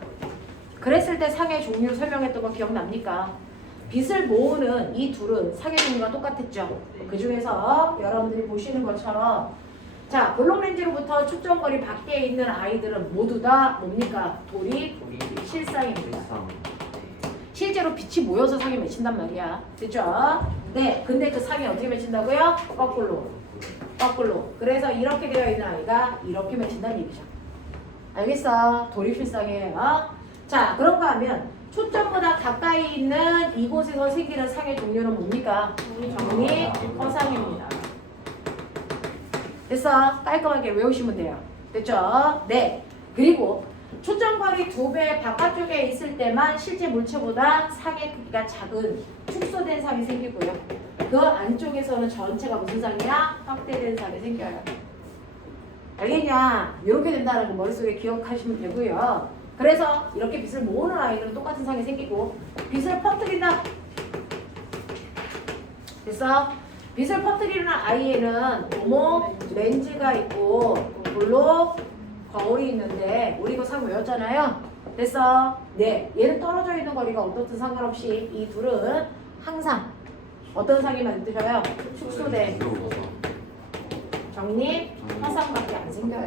그랬을 때 상의 종류 설명했던 거 기억납니까? 빗을 모으는 이 둘은 상해 종류가 똑같았죠. 그 중에서 여러분들이 보시는 것처럼 자, 볼록렌즈로부터 축전거리 밖에 있는 아이들은 모두 다 뭡니까? 돌이 실상입니다. 일상. 실제로 빛이 모여서 상에 맺힌단 말이야. 됐죠? 네, 근데 그 상에 어떻게 맺힌다고요? 거꾸로. 거꾸로. 그래서 이렇게 되어 있는 아이가 이렇게 맺힌다는 얘기죠. 알겠어? 돌이 실상이에요. 자, 그런가 하면 초점보다 가까이 있는 이곳에서 생기는 상의 종류는 뭡니까? 정리 허상입니다. 됐어? 깔끔하게 외우시면 돼요. 됐죠? 네. 그리고 초점거리 2배 바깥쪽에 있을 때만 실제 물체보다 상의 크기가 작은 축소된 상이 생기고요. 그 안쪽에서는 전체가 무슨 상이야? 확대된 상이 생겨요. 알겠냐? 이렇게 된다는 거 머릿속에 기억하시면 되고요. 그래서 이렇게 빛을 모으는 아이들은 똑같은 상이 생기고 빛을 퍼뜨린다. 됐어? 빛을 퍼뜨리는 아이에는 고무 렌즈가 있고 볼록 거울이 있는데 우리 이거 상 외웠잖아요. 됐어? 네. 얘는 떨어져 있는 거리가 어떻든 상관없이 이 둘은 항상 어떤 상이 만들어요? 축소된 정립 화상밖에 안 생겨요.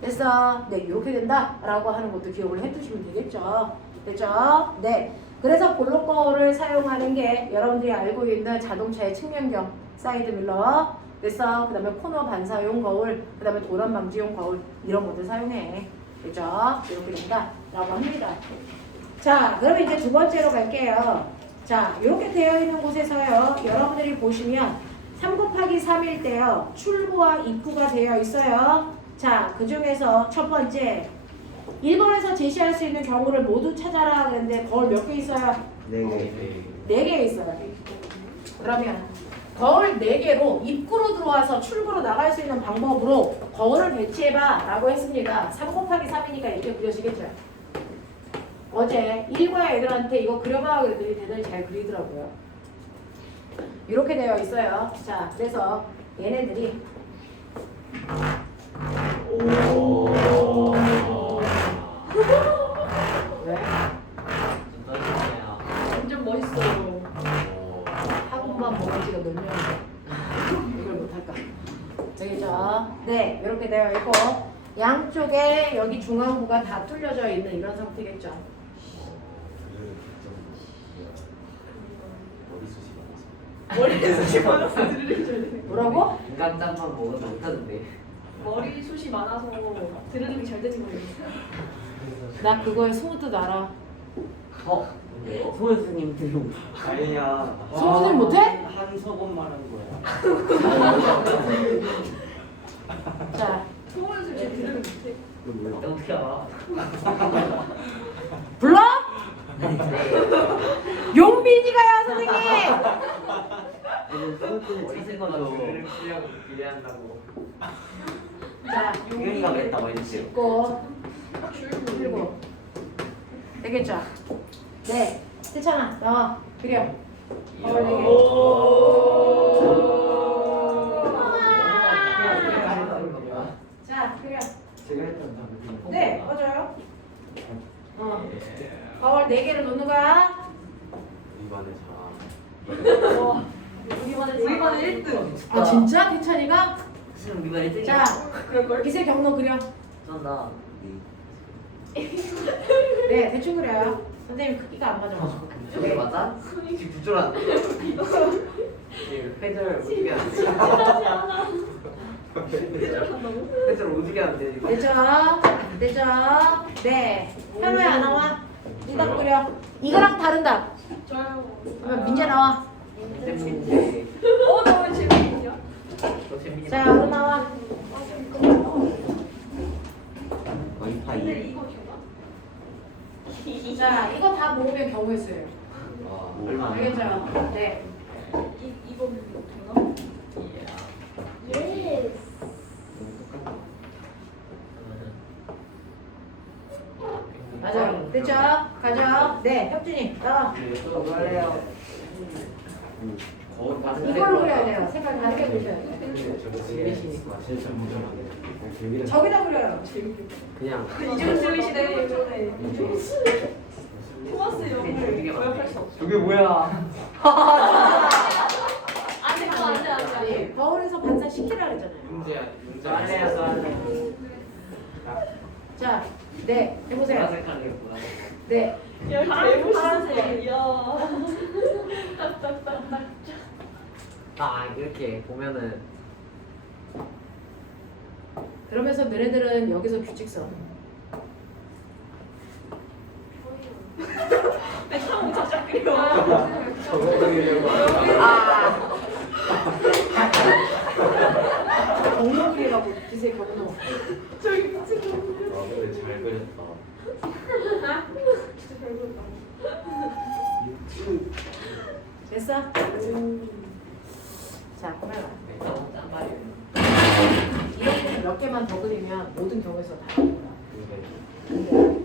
됐어? 네. 이렇게 된다라고 하는 것도 기억을 해두시면 되겠죠. 됐죠? 네. 그래서 볼록 거울을 사용하는 게 여러분들이 알고 있는 자동차의 측면경 사이드 밀러 됐어? 그 다음에 코너 반사용 거울, 그 다음에 도난 방지용 거울 이런 것들 사용해. 그죠? 이렇게 된다라고 합니다. 자, 그러면 이제 두 번째로 갈게요. 자, 이렇게 되어 있는 곳에서요. 여러분들이 보시면 3 곱하기 3일 때요. 출구와 입구가 되어 있어요. 자, 그 중에서 첫 번째 1번에서 제시할 수 있는 경우를 모두 찾아라 그랬는데 거울 몇 개 있어요? 4개 있어요. 그러면 거울 4개로 입구로 들어와서 출구로 나갈 수 있는 방법으로 거울을 배치해봐 라고 했습니다. 3 곱하기 3이니까 이렇게 그려지겠죠. 어제 일과 애들한테 이거 그려봐 그랬더니 대단히 잘 그리더라고요. 이렇게 되어 있어요. 자, 그래서 얘네들이 왜? 완전 멋있어요. 학원만 먹은 지가 몇 년인데 이걸 못할까? 되겠죠? 네, 이렇게 되어 있고 양쪽에 여기 중앙부가 다 뚫려져 있는 이런 상태겠죠. 머리숱이 많아서 드르륵 잘 되는 거. 뭐라고? 인간짬만 먹어도 못하는데. 머리숱이 많아서 드르륵이 잘 되는 거예요. 나 그거에 스무드 알아. 소연수님 들고. 아니야. 소문을 못해? 한 소금만 한 거야. 자, 소원수 씨 드르륵 못해. 어떻게 알아? 불러? 용빈이가요, 선생님. 머리 쓴 거죠. 쓰려고 기대한다고. 자, 유연이가 그랬다고 해주세요. 짚고 풀고 되겠죠? 네, 세찬아 나와 그려. 자, 그려. 제가 했던 답은 네, 맞아요. 거울 4개를 놓는 거야. 이번에 우리 반에 1등. 아, 진짜? 괜찮이가? 실은 우리가 1등이야. 자, 그럴걸? 빛의 경로 그려. 쩐다. 네, 대충 그려요. 선생님 크기가 안 맞아가지고. 저게 맞아? 지금 구조란. 회절 오지게 안 돼. 회절 오지게 안 돼. 이거. 됐죠? 됐죠? 네. 현우야 안 나와? 니답 그려. 이거랑 다른다. 저요. 그러면 민재 나와. 때문에 나왜 재밌냐? 더 재밌게. 자, 얼른 나와. 근데 와이파이. 이거 되나? 자, 이거 다 모으면 경우의 수예요. 얼마? 알겠죠? 네. 이거 되나? 예스. 맞아요. 됐죠? 가죠? 네, 혁준이 나와. 또 할래요. 거울 받은 이걸로 그려야 돼요. 색깔 다르게 그려야 돼요. 슬리시니까 진짜 무전하게. 저기다 그려요. 그냥 이제 슬리시네. 이전에. 토마스 영을 고역할 수 없어. 저게 뭐야? 안돼 그거 안돼 안돼. 아니 거울에서 반사시키라 그랬잖아요. 문제 할래야 써. 자, 네 해보세요. 보라색 할래 보라색. 네. 야, 파란색. 야. 아 이렇게 보면은 그러면서 너네들은 여기서 규칙 써. 내 처음 저작 그려. 저거 그리려고. 경로 그리라고 기세 경로. 저기 미친 거. 근데 잘 그렸다. 진짜 별거다. 됐어? 자, 그러면 너무 짠 말이에요. 이렇게 몇 개만 더 그리면 모든 경우에서 다 나온다. 근데 근데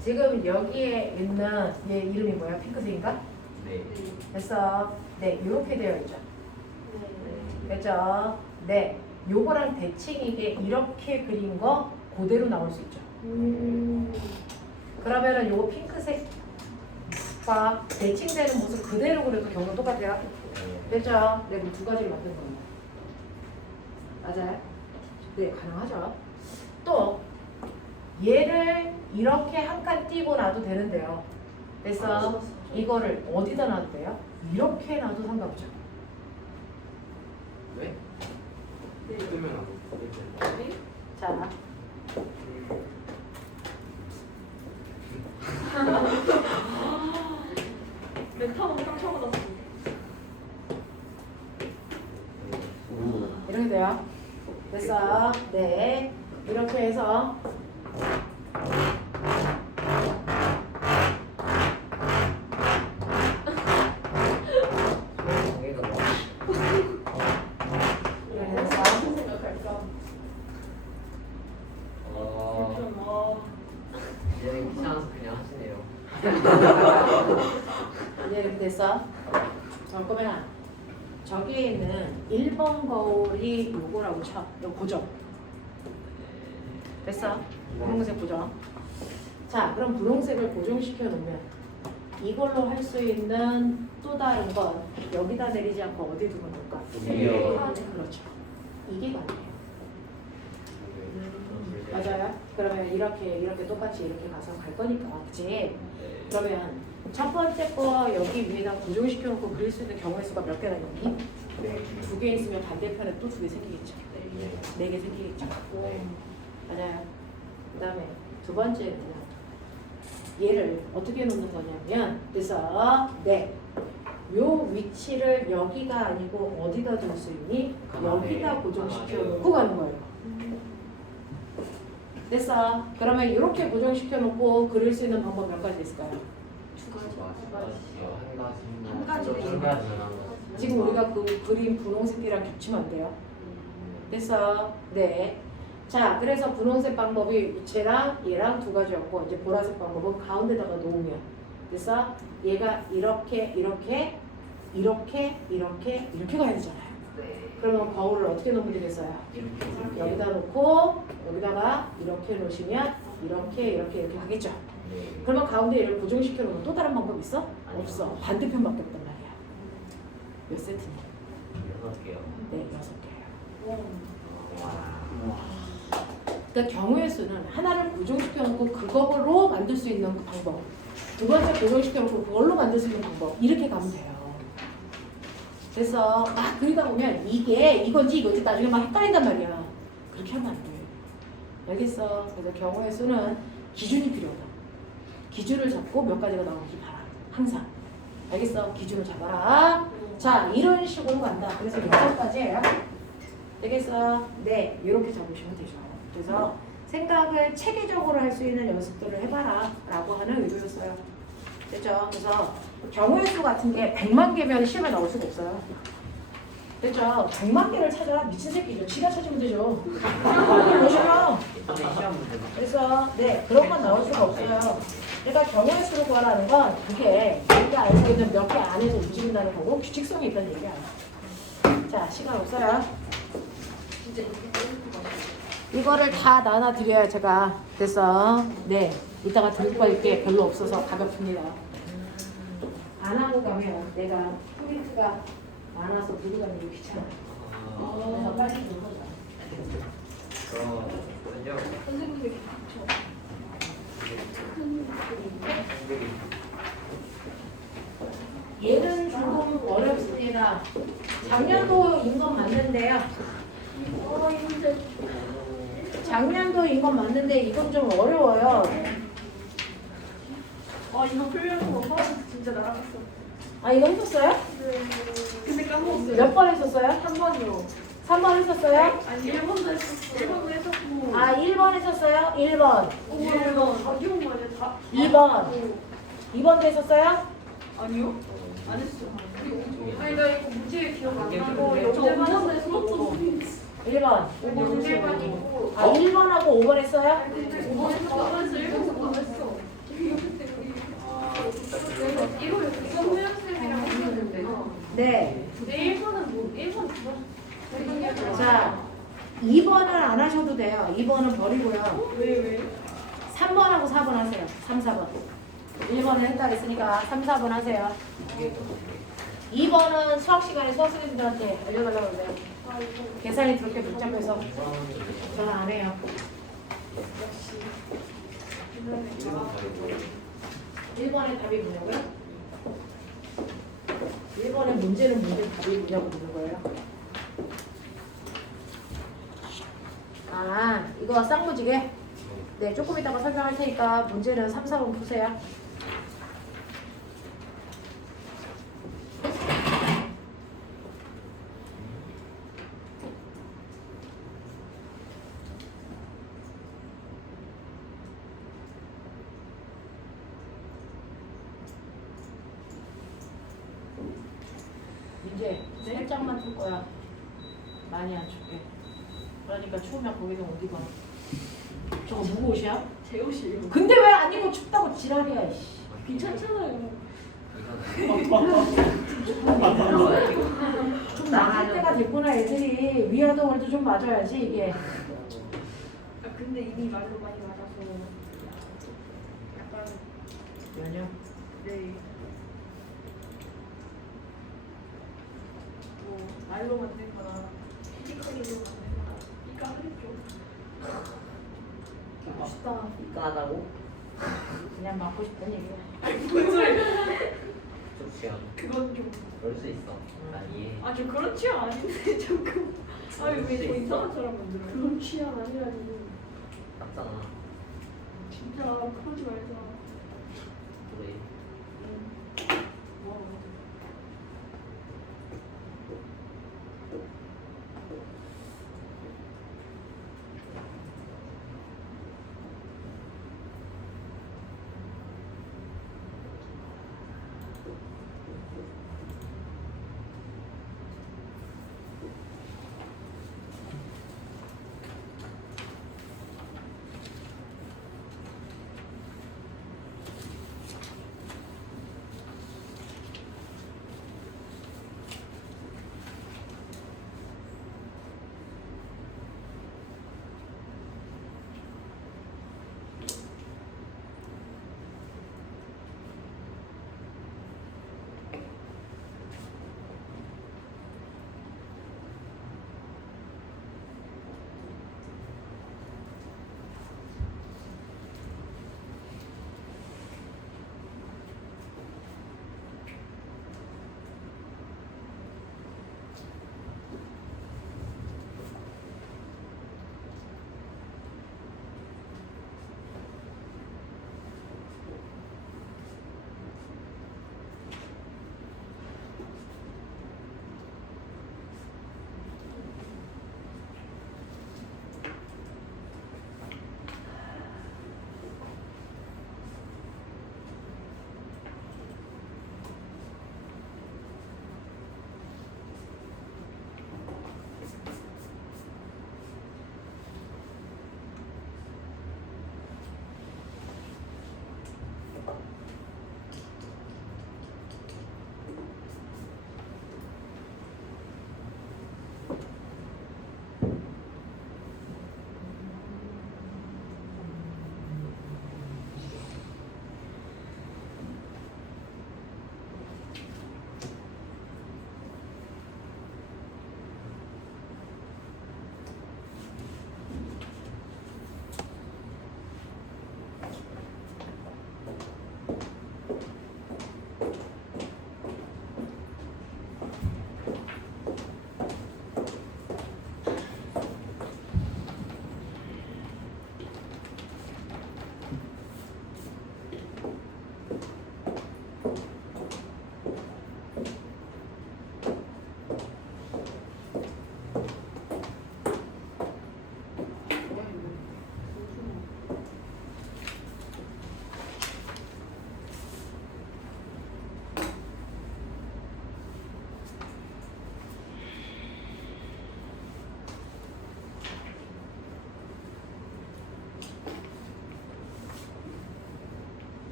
지금 여기에 있는 얘 이름이 뭐야? 핑크색인가? 네. 됐어. 네, 이렇게 되어 있죠. 됐죠? 네, 요거랑 대칭이게 이렇게 그린 거 그대로 나올 수 있죠. 그러면은 요거 핑크색과 대칭되는 모습 그대로 그려도 경우 똑같아요. 됐죠? 네, 그럼 두 가지를 만든 겁니다. 맞아요? 네, 가능하죠. 또 얘를 이렇게 한 칸 띄고 놔도 되는데요. 그래서 이거를 어디다 놔도 돼요? 이렇게 놔도 상관없죠. 왜? 뜨면 안 돼. 자, 메타몬 상처받았어. 이렇게 돼요. 됐어. 네. 이렇게 해서 공개가 너무 이렇게 됐어. 무슨 생각할까? 얘는 귀찮아서 그냥 하시네요. 이제 이렇게 됐어. 그러면 저기에 있는 1번 거울이 요거라고 쳐. 요 고정. 됐어? 분홍색 고정. 자, 그럼 분홍색을 고정시켜 놓으면 이걸로 할 수 있는 또 다른 건 여기다 내리지 않고 어디 두면 될까? 여기요. 그렇죠. 이게 맞아요. 맞아요. 그러면 이렇게 똑같이 이렇게 가서 갈 거니까, 그치? 그러면 첫 번째 거 여기 위에다 고정시켜 놓고 그릴 수 있는 경우의 수가 몇 개나 있니? 네. 두 개 있으면 반대편에 또 두 개 생기겠죠. 네 개 생기겠죠. 맞아요. 그 다음에 두 번째는요. 얘를 어떻게 놓는 거냐면, 그래서 네, 요 위치를 여기가 아니고 어디다 둘 수 있니? 여기다 고정시켜 놓고 가는 거예요. 됐어. 그러면 이렇게 고정시켜 놓고 그릴 수 있는 방법 몇 가지 있을까요? 한 가지. 지금 우리가 그 그린 분홍색이랑 겹치면 안 돼요. 됐어. 네. 자, 그래서 분홍색 방법이 쟤랑 얘랑 두 가지였고, 이제 보라색 방법은 가운데다가 놓으면 됐어? 얘가 이렇게 가야 되잖아요. 그러면 거울을 어떻게 놓으면 되겠어요? 여기다 놓고 여기다가 이렇게 놓으시면 이렇게 가겠죠. 그러면 가운데 얘를 고정시켜 놓으면 또 다른 방법 있어? 없어. 반대편밖에 없단 말이야. 몇 세트니? 6개요. 네, 6개예요. 그러니까 경우의 수는 하나를 고정시켜 놓고 그걸로 만들 수 있는 방법, 두 번째 고정시켜 놓고 그걸로 만들 수 있는 방법, 이렇게 가면 돼요. 그래서 막 그리다 보면 이게 이건지 나중에 막 헷갈린단 말이야. 그렇게 하면 안 돼. 알겠어? 그래서 경우의 수는 기준이 필요하다. 기준을 잡고 몇 가지가 나오는지 봐라. 항상. 알겠어? 기준을 잡아라. 자, 이런 식으로 간다. 그래서 6가지예요. 되겠어? 네, 이렇게 잡으시면 되죠. 그래서 생각을 체계적으로 할 수 있는 연습들을 해봐라 라고 하는 의도였어요. 됐죠? 그래서 경우의 수 같은 게 100만 개면 시험에 나올 수가 없어요. 됐죠? 100만 개를 찾아라. 미친 새끼죠. 지가 찾으면 되죠. 그걸 보시면. 그래서 네, 그런 건 나올 수가 없어요. 그러니까 경우의 수를 구하라는 건 그게 우리가 알고 있는 몇 개 안에서 움직인다는 거고 규칙성이 있다는 얘기야. 자, 시간 없어요. 이거를 다 나눠드려요, 제가. 그래서 네. 이따가 들고 갈 게 별로 없어서 가볍습니다. 안 하고 가면 내가 프린트가 많아서 들고 가는 게 귀찮아. 그래서 빨리 들고 가. 먼저 선생님에게 닥쳐. 얘는 조금 어렵습니다. 작년도인 건 맞는데요. 작년도인 건 맞는데 이건 좀 어려워요. 이거 풀려서 진짜 날아갔어. 아 이거 했었어요? 근데 까먹었어요. 몇 번 했었어요? 한 번이요. 3번 했었어요? 아니 1번도 했었어. 1번도 했었고. 아 1번 했었어요? 1번 1번. 기억 많이 다. 2번 2번도 했었어요? 아니요? 안 했어. 아니 나 이거 문제 기억 안 이게 나고 좀 영재만 영재만 했었고 1번 영재만 있고 아 1번하고 5번 했어요? 5번 했어 1번 했어 이거 소명쌤이랑 했었는데 네. 근데 1번은 뭐 1번 그거 자 2번은 안 하셔도 돼요. 2번은 버리고요. 왜? 3번하고 4번 하세요. 3, 4번. 1번을 했다 했으니까 3, 4번 하세요. 2번은 수학 시간에 수학 선생님들한테 알려달라고 그러세요. 계산이 그렇게 복잡해서 저는 안 해요. 1번의 답이 뭐냐고요? 1번의 문제는 답이 뭐냐고 묻는 거예요. 아, 이거 쌍무지개? 네, 조금 이따가 설명할 테니까 문제는 3, 4번 푸세요. 이제 살짝만 틀 거야. 많이 안 춥게. 그러니까 추우면 거기서 어디 가? 저거 누구 옷이야? 제 옷이에요. 근데 왜 안 입고 춥다고 지랄이야, 이씨. 괜찮잖아요. 좀 나갈 때가 됐구나, 애들이. 위아동을도 좀 맞아야지, 이게. 근데 이미 말로 많이 맞아서 약간 면역. 네. 뭐 말로 만든 거나 피지컬리로 만든 거나 이거 하겠죠. 멋있다. 이까하다고? 그냥 맞고 싶다는 얘기야. 뭔 소리? 좀 취향. 그건 좀. 그럴 수 있어. 난 이해. 저 그런 취향 아닌데 조금. 왜저 이상한 사람 만들어요? 그런 취향 아니라니. 맞잖아. 진짜 그러지 말자. 그래. 뭐.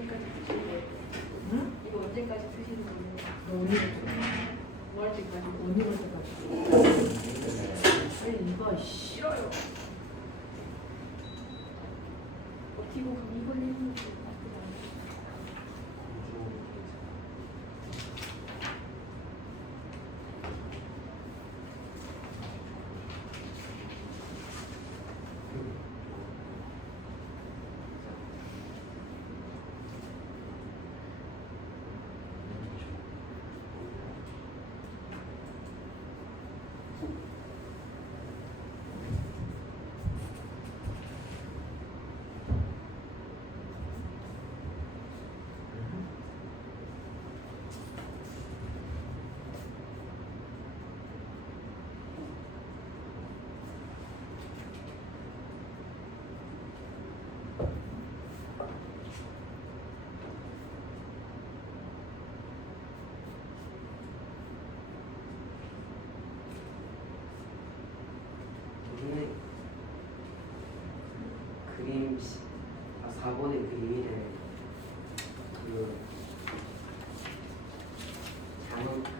언제까지 푸시는 응? 이거 언제까지 푸시는 거예요? 너 언니를 뭐 할 때까지? 언니를 해가지고 빨리 이거 씨. 싫어요. 버티고 감기 걸리는 거 나쁘지 우리는 그림 4번의 그림이래. 그 자동 그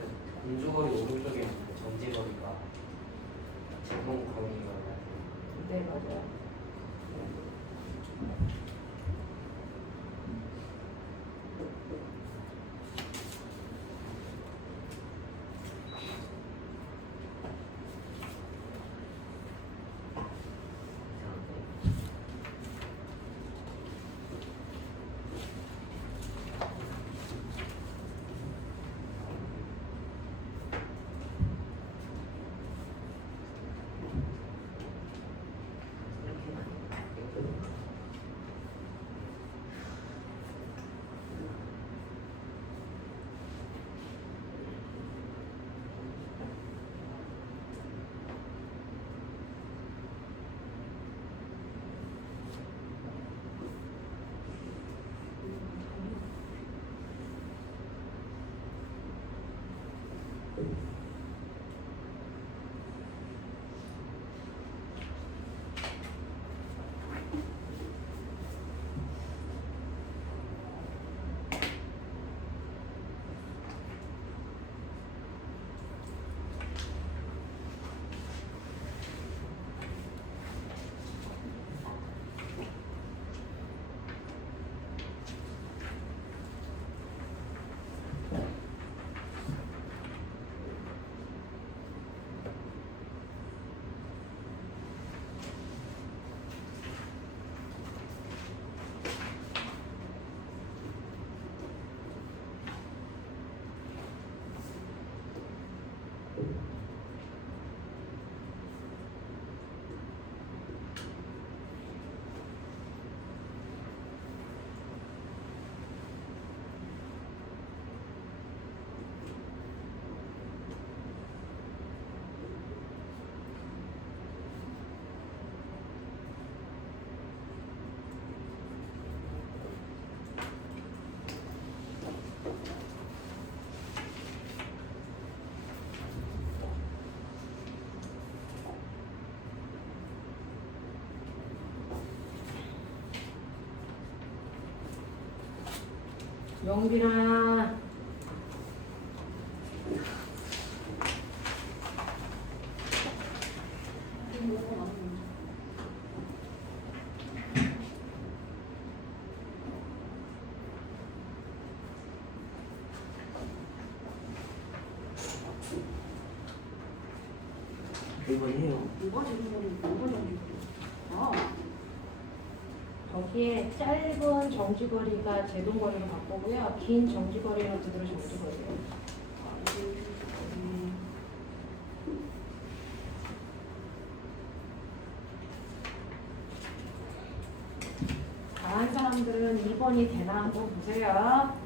공조거리 오른쪽에 있는 그 전지거리가 자동 거리가 네 맞아요. 영빈아. 이번 해요. 뭐가 지금 뭐가 지금 아 거기에 짧은 정지거리가 제동거리로 바꾸고요. 긴 정지거리는 그대로 정지거리예요. 다한 사람들은 2번이 되나 한번 보세요.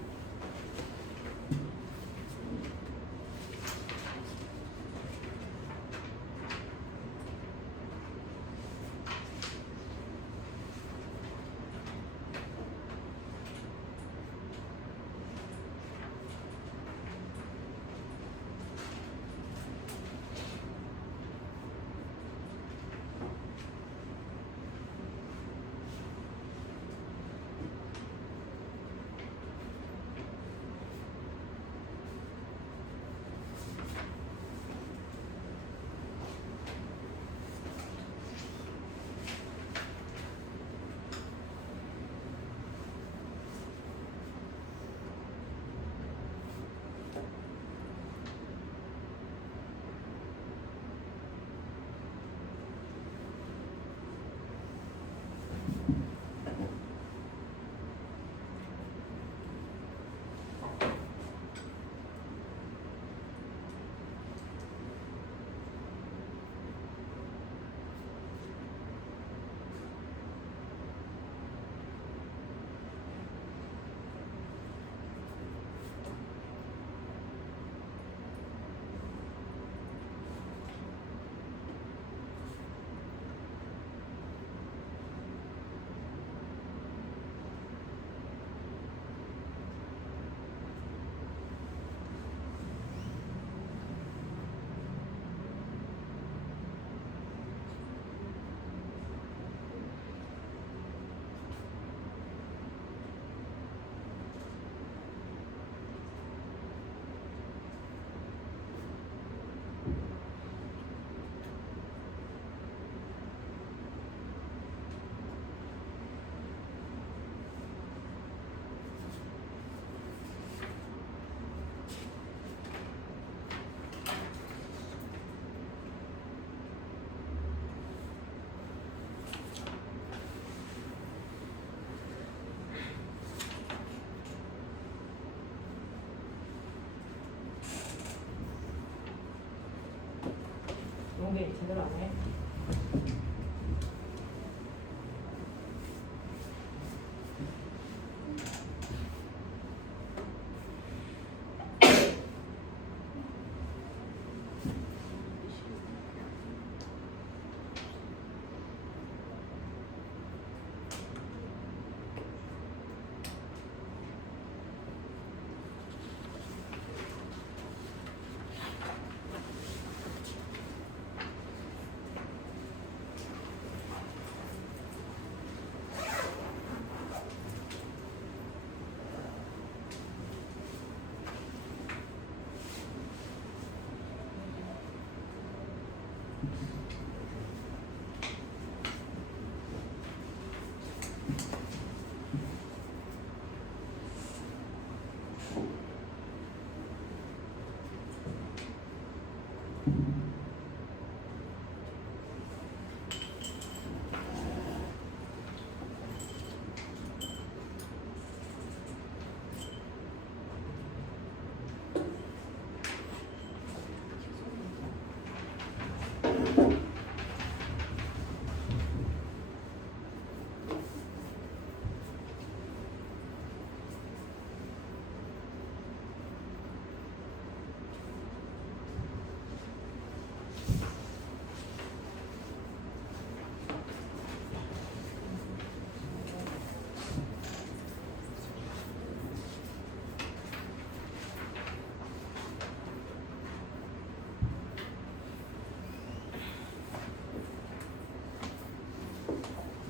제대로 안 해.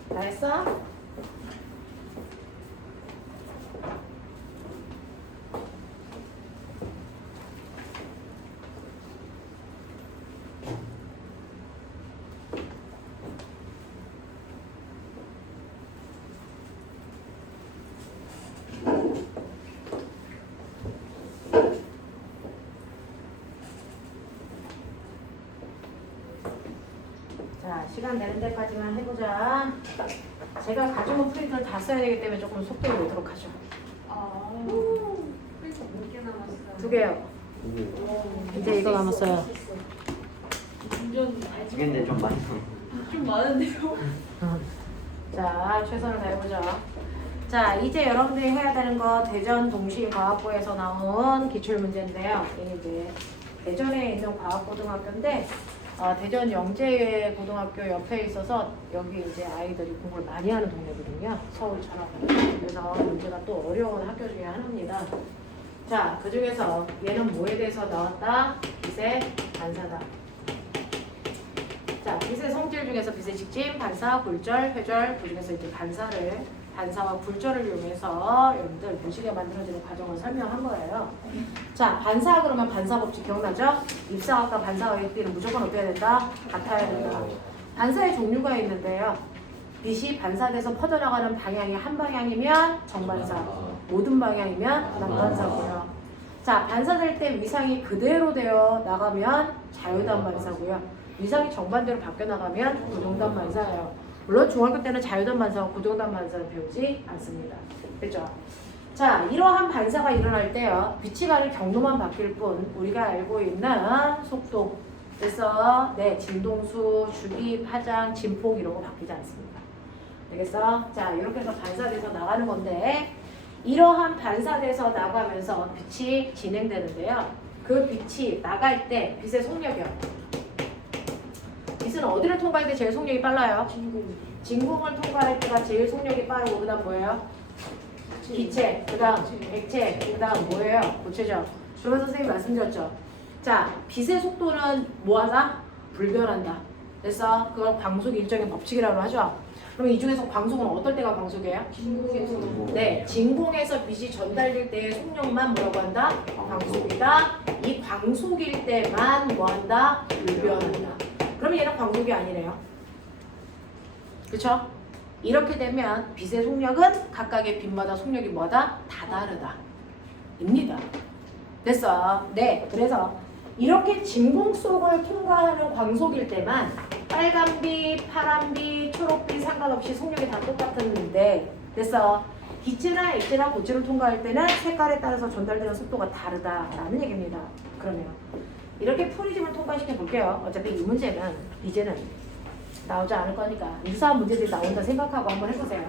다 했어? 자, 시간 되는 데까지만 해보자. 제가 가져온 프린트를 다 써야 되기 때문에 조금 속도를 내도록 하죠. 아. 그래서 몇 개 남았어요? 2개요. 이제 이거 남았어요. 완전 근데 좀 많이 좀 많은데요? 자, 최선을 다해보자. 자, 이제 여러분들이 해야 되는 거 대전 동시과학부에서 나온 기출문제인데요. 이게 이제 대전에 있는 과학고등학교인데 대전 영재고등학교 옆에 있어서 여기 이제 아이들이 공부를 많이 하는 동네거든요. 서울처럼. 그래서 문제가 또 어려운 학교 중에 하나입니다. 자, 그 중에서 얘는 뭐에 대해서 나왔다? 빛의 반사다. 자, 빛의 성질 중에서 빛의 직진, 반사, 굴절, 회절, 그 중에서 이제 반사와 굴절을 이용해서 여러분들 보시게 만들어지는 과정을 설명한 거예요. 자, 반사 그러면 반사 법칙 기억나죠? 입사각과 반사각의 길이는 무조건 어때야 된다? 같아야 된다. 반사의 종류가 있는데요. 빛이 반사돼서 퍼져나가는 방향이 한 방향이면 정반사, 모든 방향이면 남반사고요. 자, 반사될 때 위상이 그대로 되어 나가면 자유단 반사고요. 위상이 정반대로 바뀌어 나가면 구동단 반사예요. 물론 중학교 때는 자유단 반사와 구동단 반사를 배우지 않습니다. 그죠? 자, 이러한 반사가 일어날 때요. 빛이 가는 경로만 바뀔 뿐 우리가 알고 있는 속도, 그래서 진동수, 주기, 파장, 진폭 이런 거 바뀌지 않습니다. 알겠어? 자, 이렇게 해서 반사돼서 나가는 건데 이러한 반사돼서 나가면서 빛이 진행되는데요. 그 빛이 나갈 때 빛의 속력이요. 빛은 어디를 통과할 때 제일 속력이 빨라요? 진공을 통과할 때가 제일 속력이 빠르고 그 다음 뭐예요? 기체, 그 다음 액체, 그 다음 뭐예요? 고체죠. 조만 선생님이 말씀드렸죠. 자, 빛의 속도는 뭐하다? 불변한다. 그래서 그걸 광속 일정의 법칙이라고 하죠. 그럼 이 중에서 광속은 어떨 때가 광속이에요? 진공에서. 네, 진공에서 빛이 전달될 때의 속력만 뭐라고 한다? 광속이다. 이 광속일 때만 뭐한다? 불변한다. 그러면 얘는 광속이 아니네요. 그쵸? 이렇게 되면 빛의 속력은 각각의 빛마다 속력이 뭐다? 다 다르다. 입니다. 됐어. 네, 그래서 이렇게 진공 속을 통과하는 광속일 때만 빨간빛, 파란빛, 초록빛 상관없이 속력이 다 똑같은데 됐어. 기체나 액체나 고체를 통과할 때는 색깔에 따라서 전달되는 속도가 다르다라는 얘기입니다. 그러면 이렇게 프리즘을 통과시켜 볼게요. 어차피 이 문제는 이제는 나오지 않을 거니까 유사한 문제들이 나온다 생각하고 한번 해보세요.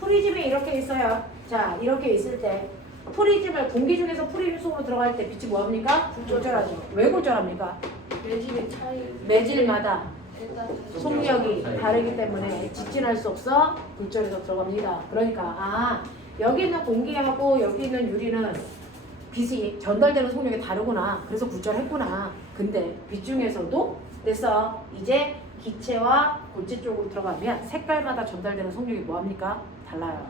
프리즘이 이렇게 있어요. 자, 이렇게 있을 때 프리즘을 공기 중에서 프리즘 속으로 들어갈 때 빛이 뭐합니까? 굴절하죠. 왜 굴절합니까? 매질의 차이. 매질마다 일단 속력이 다르기 때문에 직진할 수 없어 굴절해서 들어갑니다. 그러니까 여기 있는 공기하고 여기 있는 유리는 빛이 전달되는 속력이 다르구나. 그래서 굴절했구나. 근데 빛 중에서도 됐어. 이제 기체와 고체 쪽으로 들어가면 색깔마다 전달되는 속력이 뭐합니까? 달라요.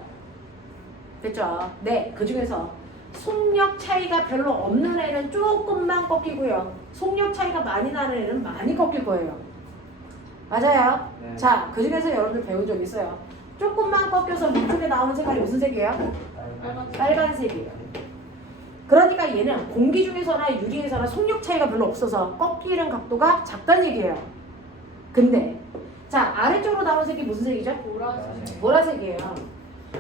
됐죠? 네, 그 중에서 속력 차이가 별로 없는 애는 조금만 꺾이고요. 속력 차이가 많이 나는 애는 많이 꺾일 거예요. 맞아요? 네. 자, 그 중에서 여러분들 배운 적 있어요. 조금만 꺾여서 밑쪽에 나오는 색깔이 무슨 색이에요? 빨간색이에요. 그러니까 얘는 공기 중에서나 유리에서나 속력 차이가 별로 없어서 꺾이는 각도가 작다는 얘기예요. 근데 자, 아래쪽으로 나오는 색이 무슨 색이죠? 보라색. 보라색이에요.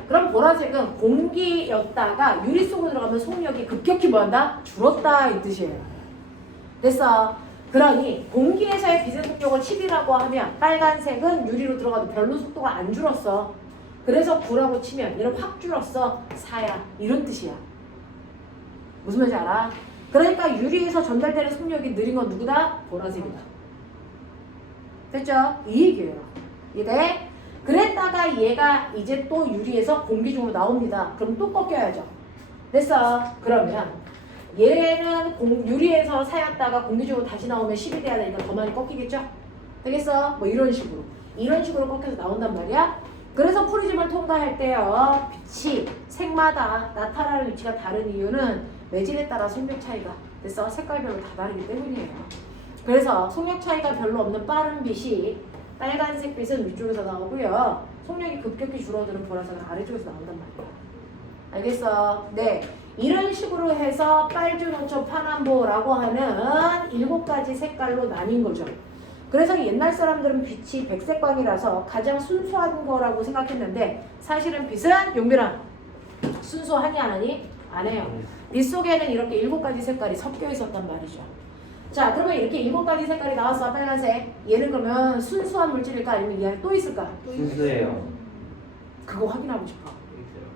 그럼 보라색은 공기였다가 유리 속으로 들어가면 속력이 급격히 뭐한다? 줄었다 이 뜻이에요. 됐어. 그러니 공기에서의 빛의 속력을 10이라고 하면 빨간색은 유리로 들어가도 별로 속도가 안 줄었어. 그래서 9라고 치면 얘는 확 줄었어. 4야. 이런 뜻이야. 무슨 말인지 알아? 그러니까 유리에서 전달되는 속력이 느린 건 누구다? 보라색이다. 됐죠? 이 얘기예요. 이게 그랬다가 얘가 이제 또 유리에서 공기 중으로 나옵니다. 그럼 또 꺾여야죠. 됐어. 그러면 얘는 유리에서 사였다가 공기 중으로 다시 나오면 10이 돼야 되니까 더 많이 꺾이겠죠? 되겠어? 뭐 이런 식으로. 이런 식으로 꺾여서 나온단 말이야. 그래서 프리즘을 통과할 때요. 빛이 색마다 나타나는 위치가 다른 이유는 매질에 따라 속력 차이가 됐어? 색깔별로 다 다르기 때문이에요. 그래서 속력 차이가 별로 없는 빠른 빛이 빨간색 빛은 위쪽에서 나오고요. 속력이 급격히 줄어드는 보라색은 아래쪽에서 나온단 말이야. 알겠어? 네. 이런 식으로 해서 빨주노초 파남보라고 하는 7가지 색깔로 나뉜 거죠. 그래서 옛날 사람들은 빛이 백색광이라서 가장 순수한 거라고 생각했는데 사실은 빛은 용빈아 순수하니 안 하니? 안 해요. 빛 속에는 이렇게 7가지 색깔이 섞여 있었단 말이죠. 자, 그러면 이렇게 7가지 색깔이 나왔어. 빨간색. 얘는 그러면 순수한 물질일까 아니면 얘 안에 또 있을까? 순수해요. 그거 확인하고 싶어.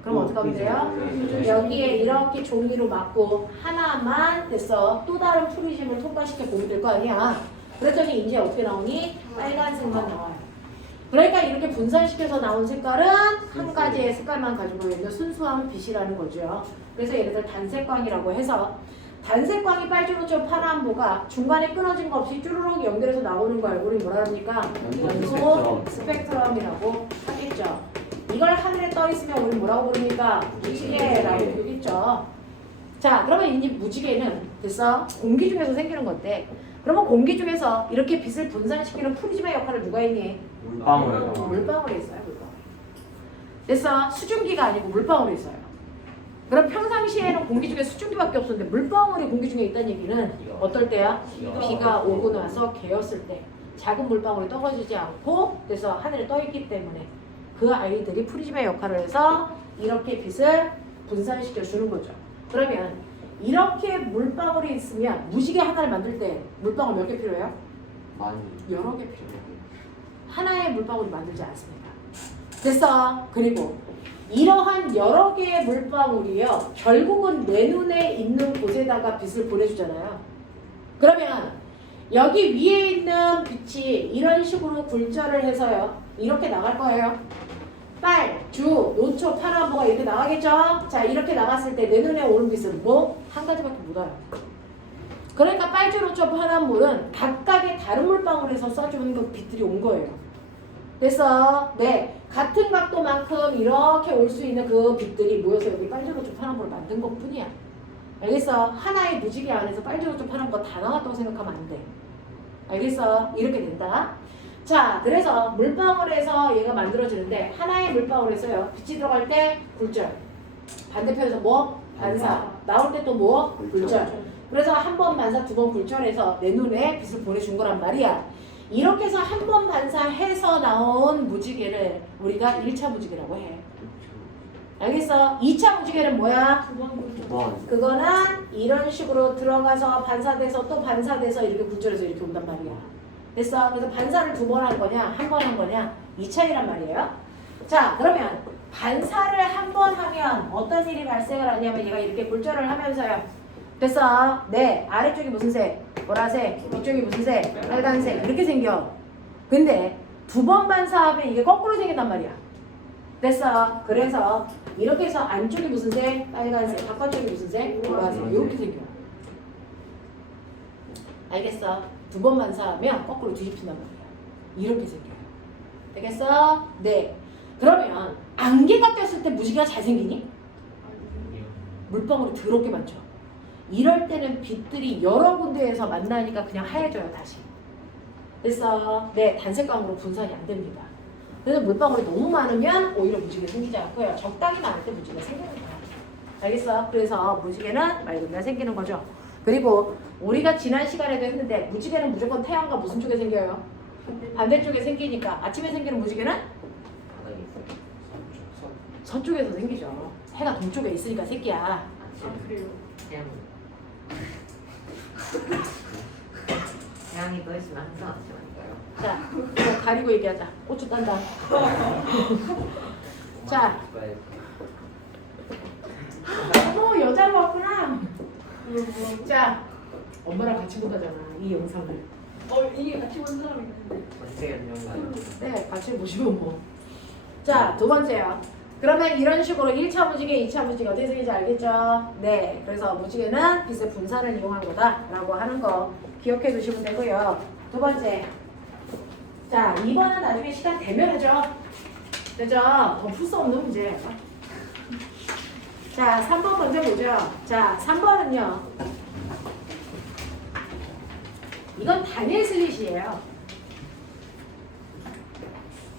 그럼 어떻게 하면 돼요? 여기에 이렇게 종이로 막고 하나만 됐어. 또 다른 프리즘을 통과시켜 보면 될 거 아니야. 그랬더니 이제 어떻게 나오니? 빨간색만 나와요. 그러니까 이렇게 분산시켜서 나온 색깔은 한 가지의 색깔만 가지고 있는 순수한 빛이라는 거죠. 그래서 얘네들 단색광이라고 해서 단색광이 빨주노초 파남보가 중간에 끊어진 거 없이 쭈루룩 연결해서 나오는 걸 우리 뭐라 합니까? 연소 스펙트럼이라고 하겠죠. 이걸 하늘에 떠 있으면 우리 뭐라고 부릅니까? 무지개라고 부르겠죠. 자, 그러면 이 무지개는 됐어? 공기 중에서 생기는 건데 그러면 공기 중에서 이렇게 빛을 분산시키는 프리즘의 역할을 누가 했니? 물방울. 물방울이 있어요. 물방울. 됐어? 수증기가 아니고 물방울이 있어요. 그럼 평상시에는 공기 중에 수증기밖에 없었는데 물방울이 공기 중에 있다는 얘기는 어떨 때야? 비가 오고 나서 개었을 때 작은 물방울이 떨어지지 않고 그래서 하늘에 떠 있기 때문에 그 아이들이 프리즘의 역할을 해서 이렇게 빛을 분산시켜 주는 거죠. 그러면 이렇게 물방울이 있으면 무지개 하나를 만들 때 물방울 몇 개 필요해요? 많이. 여러 개 필요해요. 하나의 물방울이 만들지 않습니다. 됐어. 그리고 이러한 여러 개의 물방울이요. 결국은 내 눈에 있는 곳에다가 빛을 보내주잖아요. 그러면 여기 위에 있는 빛이 이런 식으로 굴절을 해서요. 이렇게 나갈 거예요. 빨, 주, 노초, 파란보가 이렇게 나가겠죠? 자, 이렇게 나갔을 때 내 눈에 오는 빛은 뭐? 한 가지밖에 못 와요. 그러니까 빨주, 노초, 파란볼은 각각의 다른 물방울에서 쏴주는 그 빛들이 온 거예요. 됐어? 네. 같은 각도만큼 이렇게 올 수 있는 그 빛들이 모여서 여기 빨주, 노초, 파란볼을 만든 것 뿐이야. 알겠어? 하나의 무지개 안에서 빨주, 노초, 파란볼 다 나왔다고 생각하면 안 돼. 알겠어? 이렇게 된다. 자, 그래서 물방울에서 얘가 만들어지는데 하나의 물방울에서요. 빛이 들어갈 때 굴절. 반대편에서 뭐? 반사. 나올 때 또 뭐? 굴절. 그래서 한 번 반사, 두 번 굴절해서 내 눈에 빛을 보내준 거란 말이야. 이렇게 해서 한 번 반사해서 나온 무지개를 우리가 1차 무지개라고 해. 알겠어? 2차 무지개는 뭐야? 두번 9번. 그거는 이런 식으로 들어가서 반사돼서 또 반사돼서 이렇게 굴절해서 이렇게 온단 말이야. 됐어? 그래서 반사를 2번 한 거냐, 한 번 한 거냐, 2차이란 말이에요. 자, 그러면 반사를 한 번 하면 어떤 일이 발생을 하냐면 얘가 이렇게 굴절을 하면서요. 됐어? 네, 아래쪽이 무슨 색? 보라색, 위쪽이 무슨 색? 빨간색. 이렇게 생겨. 근데 2번 반사하면 이게 거꾸로 생긴단 말이야. 됐어? 그래서 이렇게 해서 안쪽이 무슨 색? 빨간색. 바깥쪽이 무슨 색? 보라색. 이렇게 생겨. 알겠어? 2번 반사하면 거꾸로 뒤집힌단 말이야. 이렇게 생겨요. 되겠어? 네. 그러면 안개가 꼈을 때 무지개가 잘 생기니? 물방울이 더럽게 많죠. 이럴 때는 빛들이 여러 군데에서 만나니까 그냥 하얘져요, 다시. 됐어? 네, 단색광으로 분산이 안 됩니다. 그래서 물방울이 너무 많으면 오히려 무지개 생기지 않고요. 적당히 많을 때 무지개가 생기는 거야. 알겠어? 그래서 무지개는 말 그대로 생기는 거죠. 그리고 우리가 지난 시간에도 했는데 무지개는 무조건 태양과 무슨 쪽에 생겨요? 반대쪽에 생기니까 아침에 생기는 무지개는 바닥에 있어요. 서쪽에서 생기죠. 해가 동쪽에 있으니까 새끼야. 아 그래요? 태양. 태양이 떠 있으면 항상 아침 아닌가요? 자, 이거 가리고 얘기하자. 고추 딴다. 자, 어머 여자로 왔구나. 자, 엄마랑 같이 본다잖아 이 영상을. 이게 같이 본 사람이 있는데. 어떻게 안녕가요? 네, 같이 보시면 뭐. 자, 2번째요. 그러면 이런 식으로 1차 무지개, 2차 무지개 어떻게 생긴지 알겠죠? 네, 그래서 무지개는 빛의 분산을 이용한 거다라고 하는 거 기억해 두시면 되고요. 2번째. 자, 2번은 나중에 시간 되면 하죠. 되죠? 더 풀 수 없는 문제. 자, 3번 먼저 보죠. 자, 3번은요. 이건 다니엘 슬릿이에요.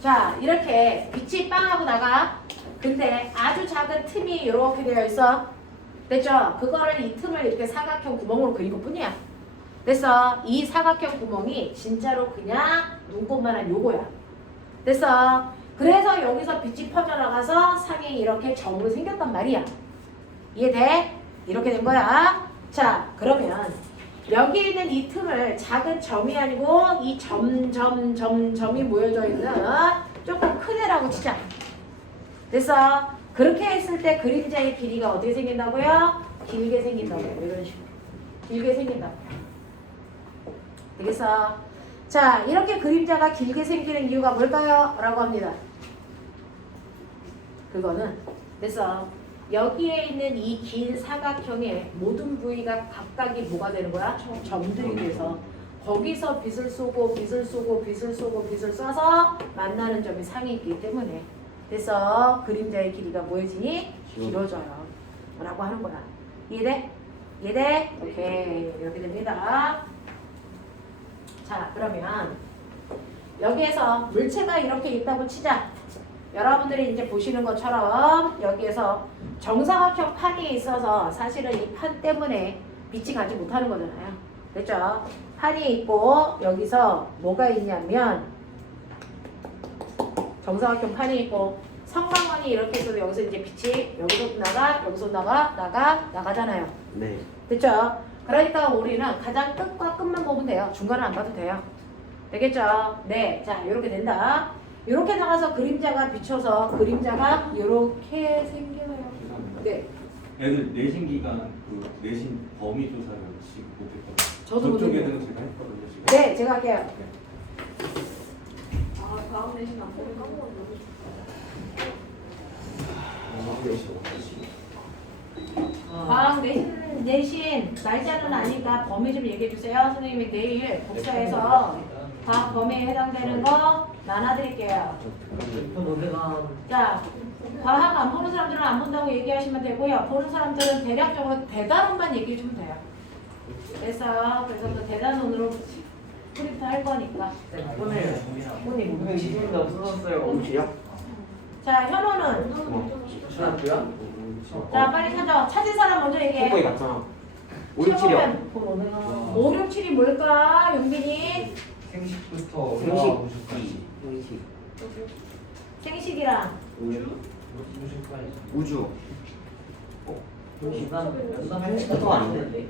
자, 이렇게 빛이 빵하고 나가. 근데 아주 작은 틈이 이렇게 되어 있어. 됐죠? 그거를 이 틈을 이렇게 사각형 구멍으로 그린 것 뿐이야. 됐어? 이 사각형 구멍이 진짜로 그냥 눈곱만한 요거야. 됐어? 그래서 여기서 빛이 퍼져나가서 상에 이렇게 점으로 생겼단 말이야. 이해돼? 이렇게 된 거야. 자, 그러면 여기 있는 이 틈을 작은 점이 아니고 이 점이 모여져 있는 조금 큰 애라고 치자. 됐어? 그렇게 했을 때 그림자의 길이가 어떻게 생긴다고요? 길게 생긴다고요. 이런 식으로. 길게 생긴다고요. 되겠어? 자, 이렇게 그림자가 길게 생기는 이유가 뭘까요? 라고 합니다. 그거는 됐어. 여기에 있는 이 긴 사각형의 모든 부위가 각각이 뭐가 되는 거야? 점들이 돼서 거기서 빛을 쏘고 빛을 쏘고 빛을 쏘고 빛을 쏴서 만나는 점이 상이 있기 때문에 됐어. 그림자의 길이가 뭐해지니? 길어져요. 라고 하는 거야. 이해돼? 이해돼? 오케이. 이렇게 됩니다. 자, 그러면 여기에서 물체가 이렇게 있다고 치자. 여러분들이 이제 보시는 것처럼 여기에서 정사각형 판이 있어서 사실은 이 판 때문에 빛이 가지 못하는 거잖아요. 됐죠? 판이 있고 여기서 뭐가 있냐면 정사각형 판이 있고 성광원이 이렇게 있어서 여기서 이제 빛이 여기서 나가잖아요. 네. 됐죠? 그러니까 우리는 가장 끝과 끝만 보면 돼요. 중간은 안 봐도 돼요. 되겠죠? 네. 자, 이렇게 된다. 이렇게 나가서 그림자가 비춰서 그림자가 이렇게 생겨요. 죄송합니다. 네. 애들 내신 기간 그 내신 범위 조사를 지금 못했거든요. 저도 그쪽에는 못했네요. 제가 했거든요. 지금. 네, 제가 할게요. 아 다음 내신 안 보면 까먹었네. 과학 내신 날짜는 아니까 범위 좀 얘기해 주세요. 선생님이 내일 복사해서 과학 범위에 해당되는 거 나눠드릴게요. 6,500원. 자, 과학 안 보는 사람들은 안 본다고 얘기하시면 되고요. 보는 사람들은 대략적으로 대단원만 얘기해 주면 돼요. 그래서 그 대단원으로 프린트 할 거니까. 오늘 지금도 없어졌어요. 자, 현호는 중학교야? 자 빨리 찾은 사람 먼저 얘기해. 맞잖아. 5, 6, 7이요. 5, 6, 7이 뭘까? 용빈이 생식부터 생식. 올라오고까지 생식. 생식이랑 우주. 또 아닌데.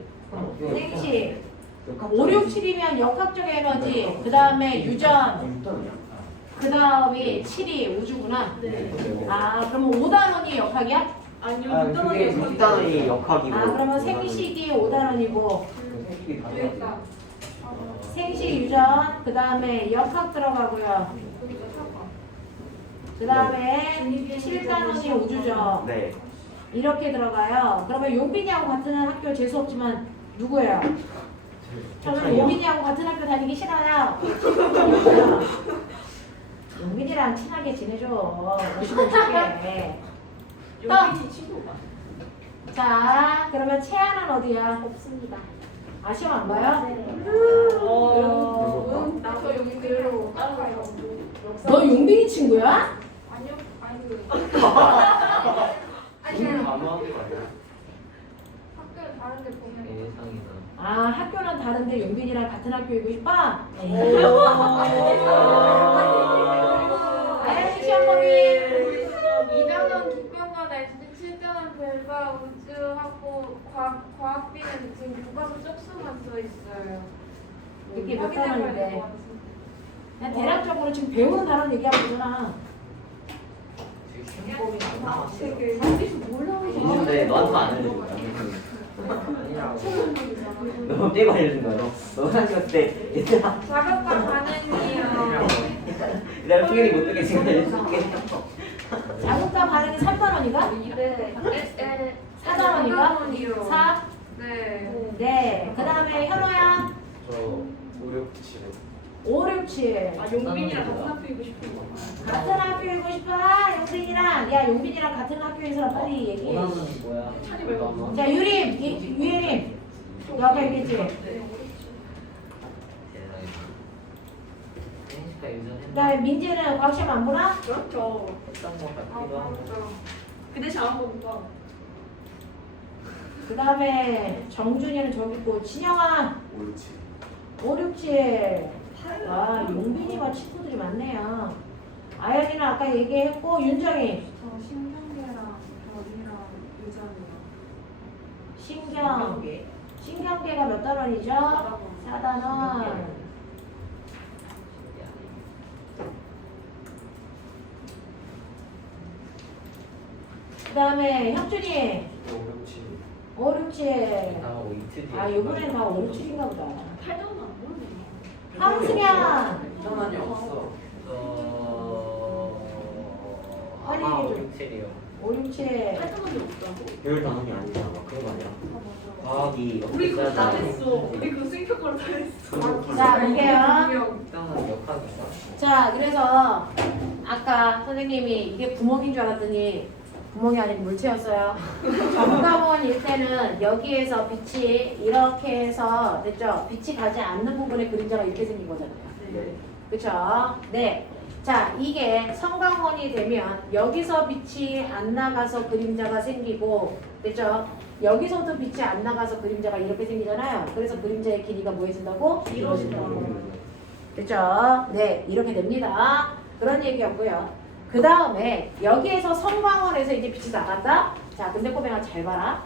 생식 5, 6, 7이면 역학적 에너지, 그 다음에 유전, 그 다음에 7이 우주구나. 네. 아, 그러면 5단원이 역학이야? 아니요, 아, 그게 6단원이 역학이고. 아, 그러면 생식이 5단원이고, 그러니까 생식 유전, 그 다음에 역학 들어가고요. 그 다음에 7단원이 우주죠. 네. 이렇게 들어가요. 그러면 용빈이하고 같은 학교 재수 없지만 누구예요? 저는 용빈이하고 같은 학교 다니기 싫어요. 용빈이랑 친하게 지내줘. 열심히 줄게. 여기 친구가. 자, 그러면 채아는 어디야? 없습니다. 아, 시험 안 봐요? 나저 여기 그대로 따라가요. 너 용빈이 친구야? 아니요, 아니 그 우리 단호하게 말이야. 학교 다른데 보면 예상이다. 아, 학교는 다른데 용빈이랑 같은 학교이고 싶어? 아야, 시험 범위. 2단원 기권과 날씨, 7단원 별과 우주하고 과학비는 지금 교과서 쪽수만 써 있어요. 이게 몇 확인해 봐야 단원인데? 될것 같아요. 그냥 대략적으로 지금 배우는 단원 얘기하고 있잖아. 시험범위 안 나왔어. 되게 사실 몰라. 있는데 너한테 안 알려준 거야. 아니라고. 너무 떼고 알려준 거야. 너 사실 그때 얘들아. 자극과 반응이요. 내가 통일이 못 듣게 지금 알려줄게. 자국과 반응이 3단원인가? 네. 4단원인가? 4? 네. 네. 그 다음에 현호야? 저 5, 6, 7은 5, 6, 7. 아, 용빈이랑 같은 학교이고 싶은 거. 같은 학교이고 싶어? 용빈이랑. 야, 용빈이랑 같은 학교인 사람 빨리 얘기해. 5단원이 뭐야? 차리 말고. 자, 유림, 유예림. 너가 얘기했지? 대단하다. 생식과 유전했나? 그 다음에 민지는 과학 시험 안 보나? 그렇죠. 했던 것 아, 같기도 하고. 맞다. 그 대신 안 보니까. 그 다음에 정준이는 저기 있고, 진영아, 옳지. 5, 6, 7. 와, 용빈이가 친구들이 많네요. 아연이는 아까 얘기했고, 윤정이. 저 신경계랑 별이랑 유전이랑 신경. 신경계가 몇 단원이죠? 4단원. 그 다음에 혁준이 5, 6, 7 5, 6, 7. 다 이틀 뒤에 아, 요번엔 다 5, 6, 7인가 보다. 8점은 안 보네. 황승현. 상관이 없어. 빨리 아마 5, 얘기해줘. 6, 7이요 5, 6, 7. 8점은 없다고. 배울 단원이 아니잖아. 그런 거 아니야? 과학이 우리 그거 다 없어야 했어. 우리 그거 수익효과로 다 했어. 자, 볼게요. 일단은 역학인가? 자, 그래서 아까 선생님이 이게 구멍인 줄 알았더니 구멍이 아니고 물체였어요. 정가원일 때는 여기에서 빛이 이렇게 해서 됐죠? 빛이 가지 않는 부분에 그림자가 이렇게 생긴 거잖아요. 네. 그쵸? 네. 자, 이게 성광원이 되면 여기서 빛이 안 나가서 그림자가 생기고, 됐죠? 여기서도 빛이 안 나가서 그림자가 이렇게 생기잖아요. 그래서 그림자의 길이가 뭐해진다고? 이루어진다고. 됐죠? 네, 이렇게 됩니다. 그런 얘기였고요. 그 다음에 여기에서 성광원에서 이제 빛이 나간다? 자, 근데 꼬맹아 잘 봐라.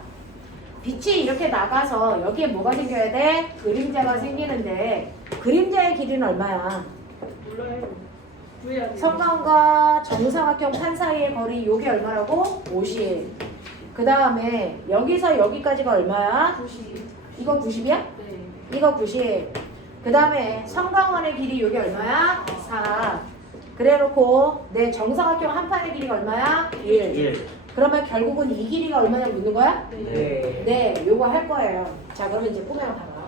빛이 이렇게 나가서 여기에 뭐가 생겨야 돼? 그림자가 생기는데 그림자의 길이는 얼마야? 몰라요. 구해야 돼. 성광과 정사각형 판 사이의 거리 요게 얼마라고? 50. 그 다음에 여기서 여기까지가 얼마야? 90. 이거 90이야? 네. 이거 90. 그 다음에 성광원의 길이 요게 얼마야? 4. 그래놓고 내 정사각형 한 판의 길이가 얼마야? 1. 1. 그러면 결국은 이 길이가 얼마냐고 묻는 거야? 네. 네, 요거 할 거예요. 자, 그러면 이제 꼬매가 봐봐.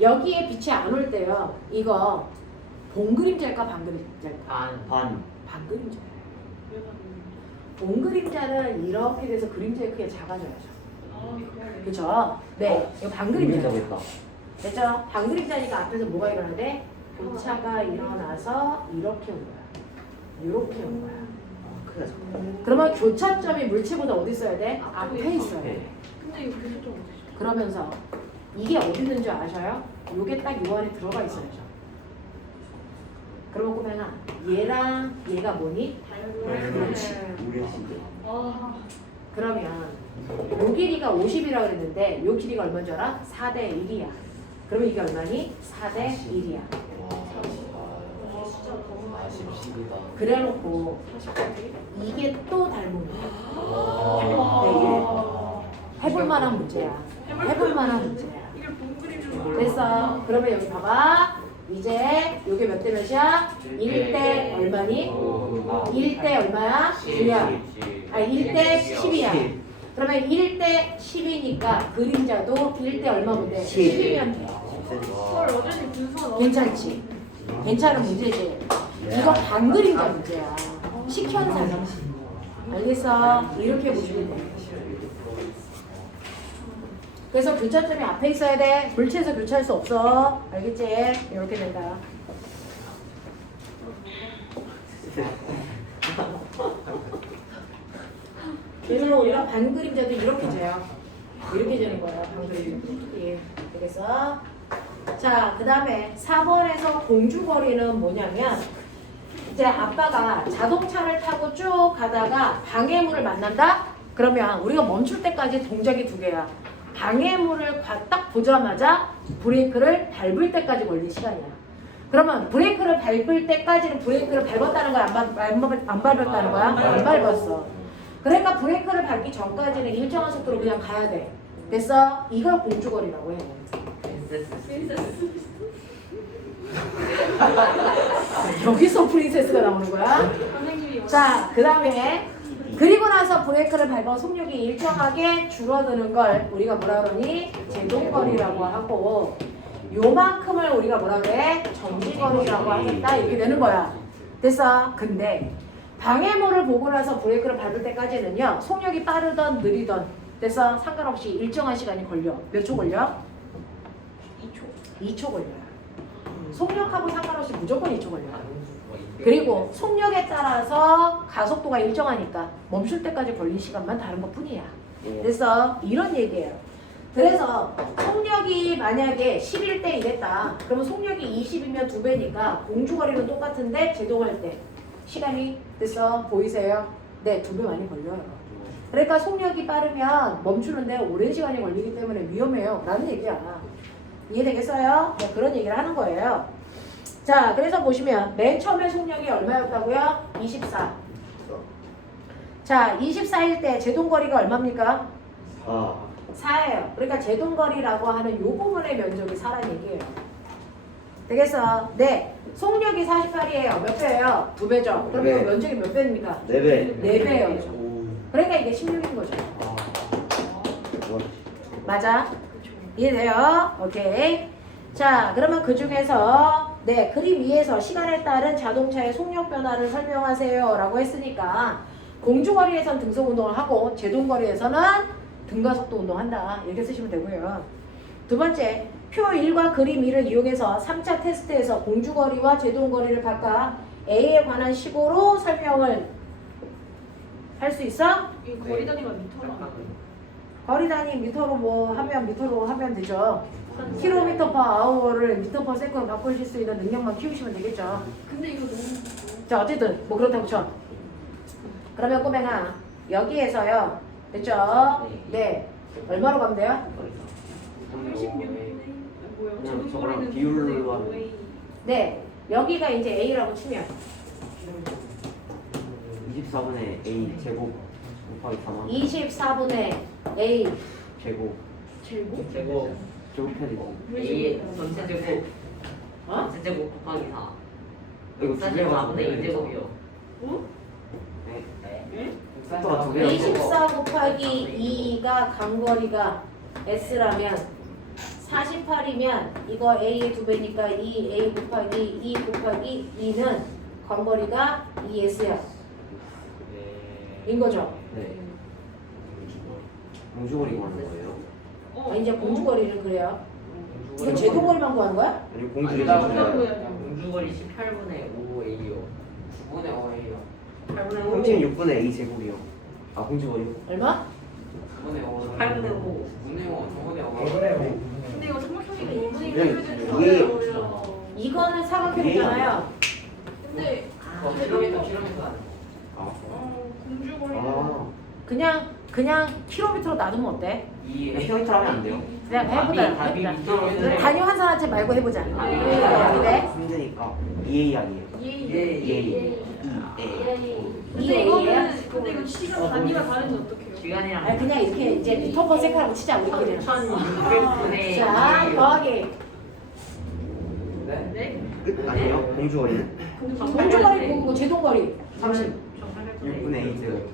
여기에 빛이 안 올 때요. 이거 봉그림자일까 반그림자일까? 반. 반그림자. 왜 봤는데? 봉그림자는 이렇게 돼서 그림자의 크기가 작아져야죠. 아, 그래. 그쵸? 네, 이거 반그림자. 있다. 됐죠? 반그림자니까 앞에서 뭐가 일어나대? 교차가 일어나서 이렇게 온 거야. 이렇게 온 거야. 크게 작다. 그러면 교차점이 물체보다 어디 있어야 돼? 앞에 있어야 돼. 네. 근데 이거 계속 좀 어떻게 그러면서 이게 어디 있는 줄 아셔요? 요게 딱 요 안에 들어가 있어야죠. 그러면 꼬맹아 얘랑 얘가 뭐니? 달라. 그렇지. 우리 시대. 그러면 요 길이가 50이라고 그랬는데 요 길이가 얼마인 줄 알아? 4대 1이야. 그러면 이게 얼마니? 4대 1이야. 진짜 너무 아, 10이다. 그래놓고 이게 또 닮은 거야. 네, 해볼 만한 문제야. 해볼 만한 문제야. 이걸 본 그림 좀 됐어. 그러면 여기 봐봐. 이제 요게 몇 대 몇이야? 1대 얼마니? 1대 얼마야? 10이야. 아 1대 10이야. 그러면 1대 10이니까 그림자도 1대 얼마면 돼? 10이면 돼. 헐 어제는 분수가 너무 괜찮지? 괜찮은 문제지? 이거 반그림자 문제야. 식현상. 알겠어? 이렇게 보시면 돼. 그래서 교차점이 앞에 있어야 돼. 물체에서 교차할 수 없어. 알겠지? 이렇게 된다. 그래서 우리가 반그림자도 이렇게 재요. 이렇게 재는 거야. 반그림자도. 예. 되겠어? 자, 그 다음에 4번에서 공주거리는 뭐냐면 이제 아빠가 자동차를 타고 쭉 가다가 방해물을 만난다? 그러면 우리가 멈출 때까지 동작이 두 개야. 방해물을 딱 보자마자 브레이크를 밟을 때까지 걸린 시간이야. 그러면 브레이크를 밟을 때까지는 브레이크를 밟았다는 거야? 안 밟았다는 거야? 안 밟았어. 그러니까 브레이크를 밟기 전까지는 일정한 속도로 그냥 가야 돼. 됐어? 이걸 공주거리라고 해. 여기서 프린세스가 나오는 거야? 선생님이 자, 그 다음에 그리고 나서 브레이크를 밟아 속력이 일정하게 줄어드는 걸 우리가 뭐라 그러니? 제동거리라고 하고 요만큼을 우리가 뭐라 그래? 정지거리라고 하겠다 이렇게 되는 거야. 됐어? 근데 방해물을 보고 나서 브레이크를 밟을 때까지는요 속력이 빠르던 느리던 됐어? 상관없이 일정한 시간이 걸려. 몇 초 걸려? 2초 걸려요. 속력하고 상관없이 무조건 2초 걸려요. 그리고 속력에 따라서 가속도가 일정하니까 멈출 때까지 걸린 시간만 다른 것 뿐이야. 그래서 이런 얘기예요. 그래서 속력이 만약에 11대 이랬다. 그러면 속력이 20이면 2배니까 공주거리는 똑같은데 제동할 때 시간이 됐어? 보이세요? 네, 2배 많이 걸려요. 그러니까 속력이 빠르면 멈추는데 오랜 시간이 걸리기 때문에 위험해요. 라는 얘기야. 이해되겠어요? 네, 그런 얘기를 하는 거예요. 자, 그래서 보시면 맨 처음에 속력이 얼마였다고요? 24. 자, 24일 때 제동거리가 얼마입니까? 4예요. 그러니까 제동거리라고 하는 요 부분의 면적이 4란 얘기예요. 되겠어? 네. 속력이 48이에요. 몇 배예요? 2배죠. 그러면 네. 면적이 몇 배입니까? 4배. 4배예요. 그러니까 이게 16인 거죠. 맞아? 이해돼요? 오케이. 자, 그러면 그 중에서 네, 그림 위에서 시간에 따른 자동차의 속력 변화를 설명하세요 라고 했으니까 공주거리에선 등속 운동을 하고 제동거리에서는 등가속도 운동한다 이렇게 쓰시면 되고요. 두 번째, 표 1과 그림 2를 이용해서 3차 테스트에서 공주거리와 제동거리를 각각 A에 관한 식으로 설명을 할 수 있어? 이 거리 단위가 미터로 거리 단위 미터로 뭐 하면 미터로 하면 되죠. 킬로미터 퍼 아워를 미터 퍼 세컨드 바꾸실 수 있는 능력만 키우시면 되겠죠. 근데 이거 너무 자, 어쨌든 뭐 그렇다고 쳐. 그러면 꼬맹아 여기에서요. 됐죠? 네. 얼마로 가면 돼요? 86분의 뭐야? 그냥 저거랑 제동거리는 비율로 하면 9분의 네. 여기가 이제 A라고 치면 24분의 A 제곱 곱하기 4만 24분의 A 제곱 제곱? 제곱 제곱해야지. A 전체 제곱 어? 전체 제곱 곱하기 4. 이거 두 개가 4분의 2제곱이요. 속도가 두 개가 24 곱하기 2가 간거리가 S라면 48이면 이거 A의 2배니까 2A 곱하기 2 곱하기 2는 간거리가 2S야. 인 거죠? 네. 공주거리 구하는 거예요? 아, 이제 공주거리를 그래요. 이거 제동거리만 구하는 거야? 아니 공주거리 공주거리 18분의 5A요. 9분의 5A요. 8분의 5. 36분의 A 제곱이요. 아 공주거리요? 얼마? 9분의 5. 8분의 5. 9분의 5. 9분의 5. 근데 이거 삼각형이가 2분의 그냥 1 이거는 사각형이잖아요. 근데 킬로미터 아니야. 공주거리는 그냥 킬로미터로 나누면 어때? 그냥 킬로미터로 하면 안 돼요? 그냥 해보자. 답이 해보자. 밑으로 있는데 단위 환산하지 말고 해보자. 아, 그래? 힘드니까 2A 아니에요? 예. 2A 근데 이거 시간 단위가 다른지 어떡해요? 시간이랑 아니 그냥 이렇게 이제 미터 퍼 세컨하고 치자 우리끼리는. 1600분의 자 더하기. 네? 네? 끝 아니에요? 공주거리는? 공주거리 보고 제동거리 30. 6분의 A 제곱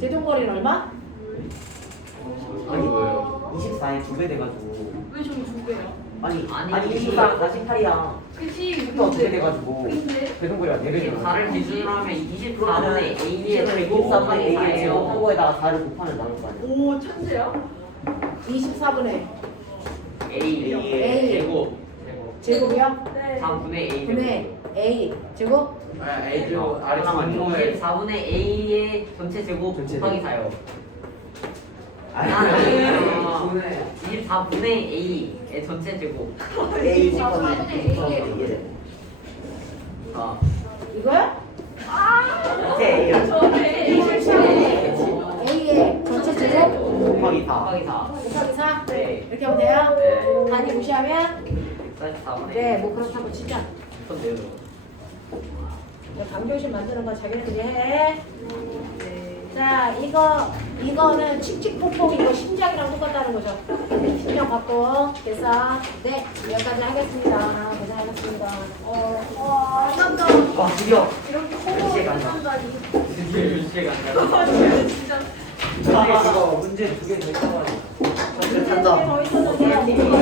제동거리는 얼마? 아니 24에 2배 돼가지고 왜 저기 두 개야? 아니 24랑 48이랑 그치. 또 2배 돼가지고 근데 배동거리가 4배잖아 4를 기준으로 하면 24분의 A의 24분의 A의 제곱 제곱한 거에다가 4를 곱하면 나올 거 아니야 오 천재야? 24분의 A A 제곱 제곱이요? 네. 4분의 A 분의 A 제곱? 아 A 제곱 아래 하나만 24분의 A의 전체 제곱 전체 곱하기 제곱. 4요. 아니 24분의 A의 전체 제곱. A 24분의 A의 이게 아 이거야? 밑에 A랑 저네. A의 전체 제곱 곱하기 4 곱하기 4. 곱하기 4? 네. 이렇게 하면 돼요? 네. 단위 무시하면? 144분의 네, 뭐 그렇다고 치자. 좋던데요. 방정식 만드는 거 자기네들이 해. 자, 이거는 칙칙폭폭 이거 심장이랑 똑같다는 거죠. 심장 받고 계산. 네, 여기까지 하겠습니다. 계산하겠습니다. 와 드디어 이렇게 시에 간다. 한다니. 드디어 유시에 간다. 진짜. 이거 문제 2개 더 있어가지고. 더 있었는데 안 된 거야.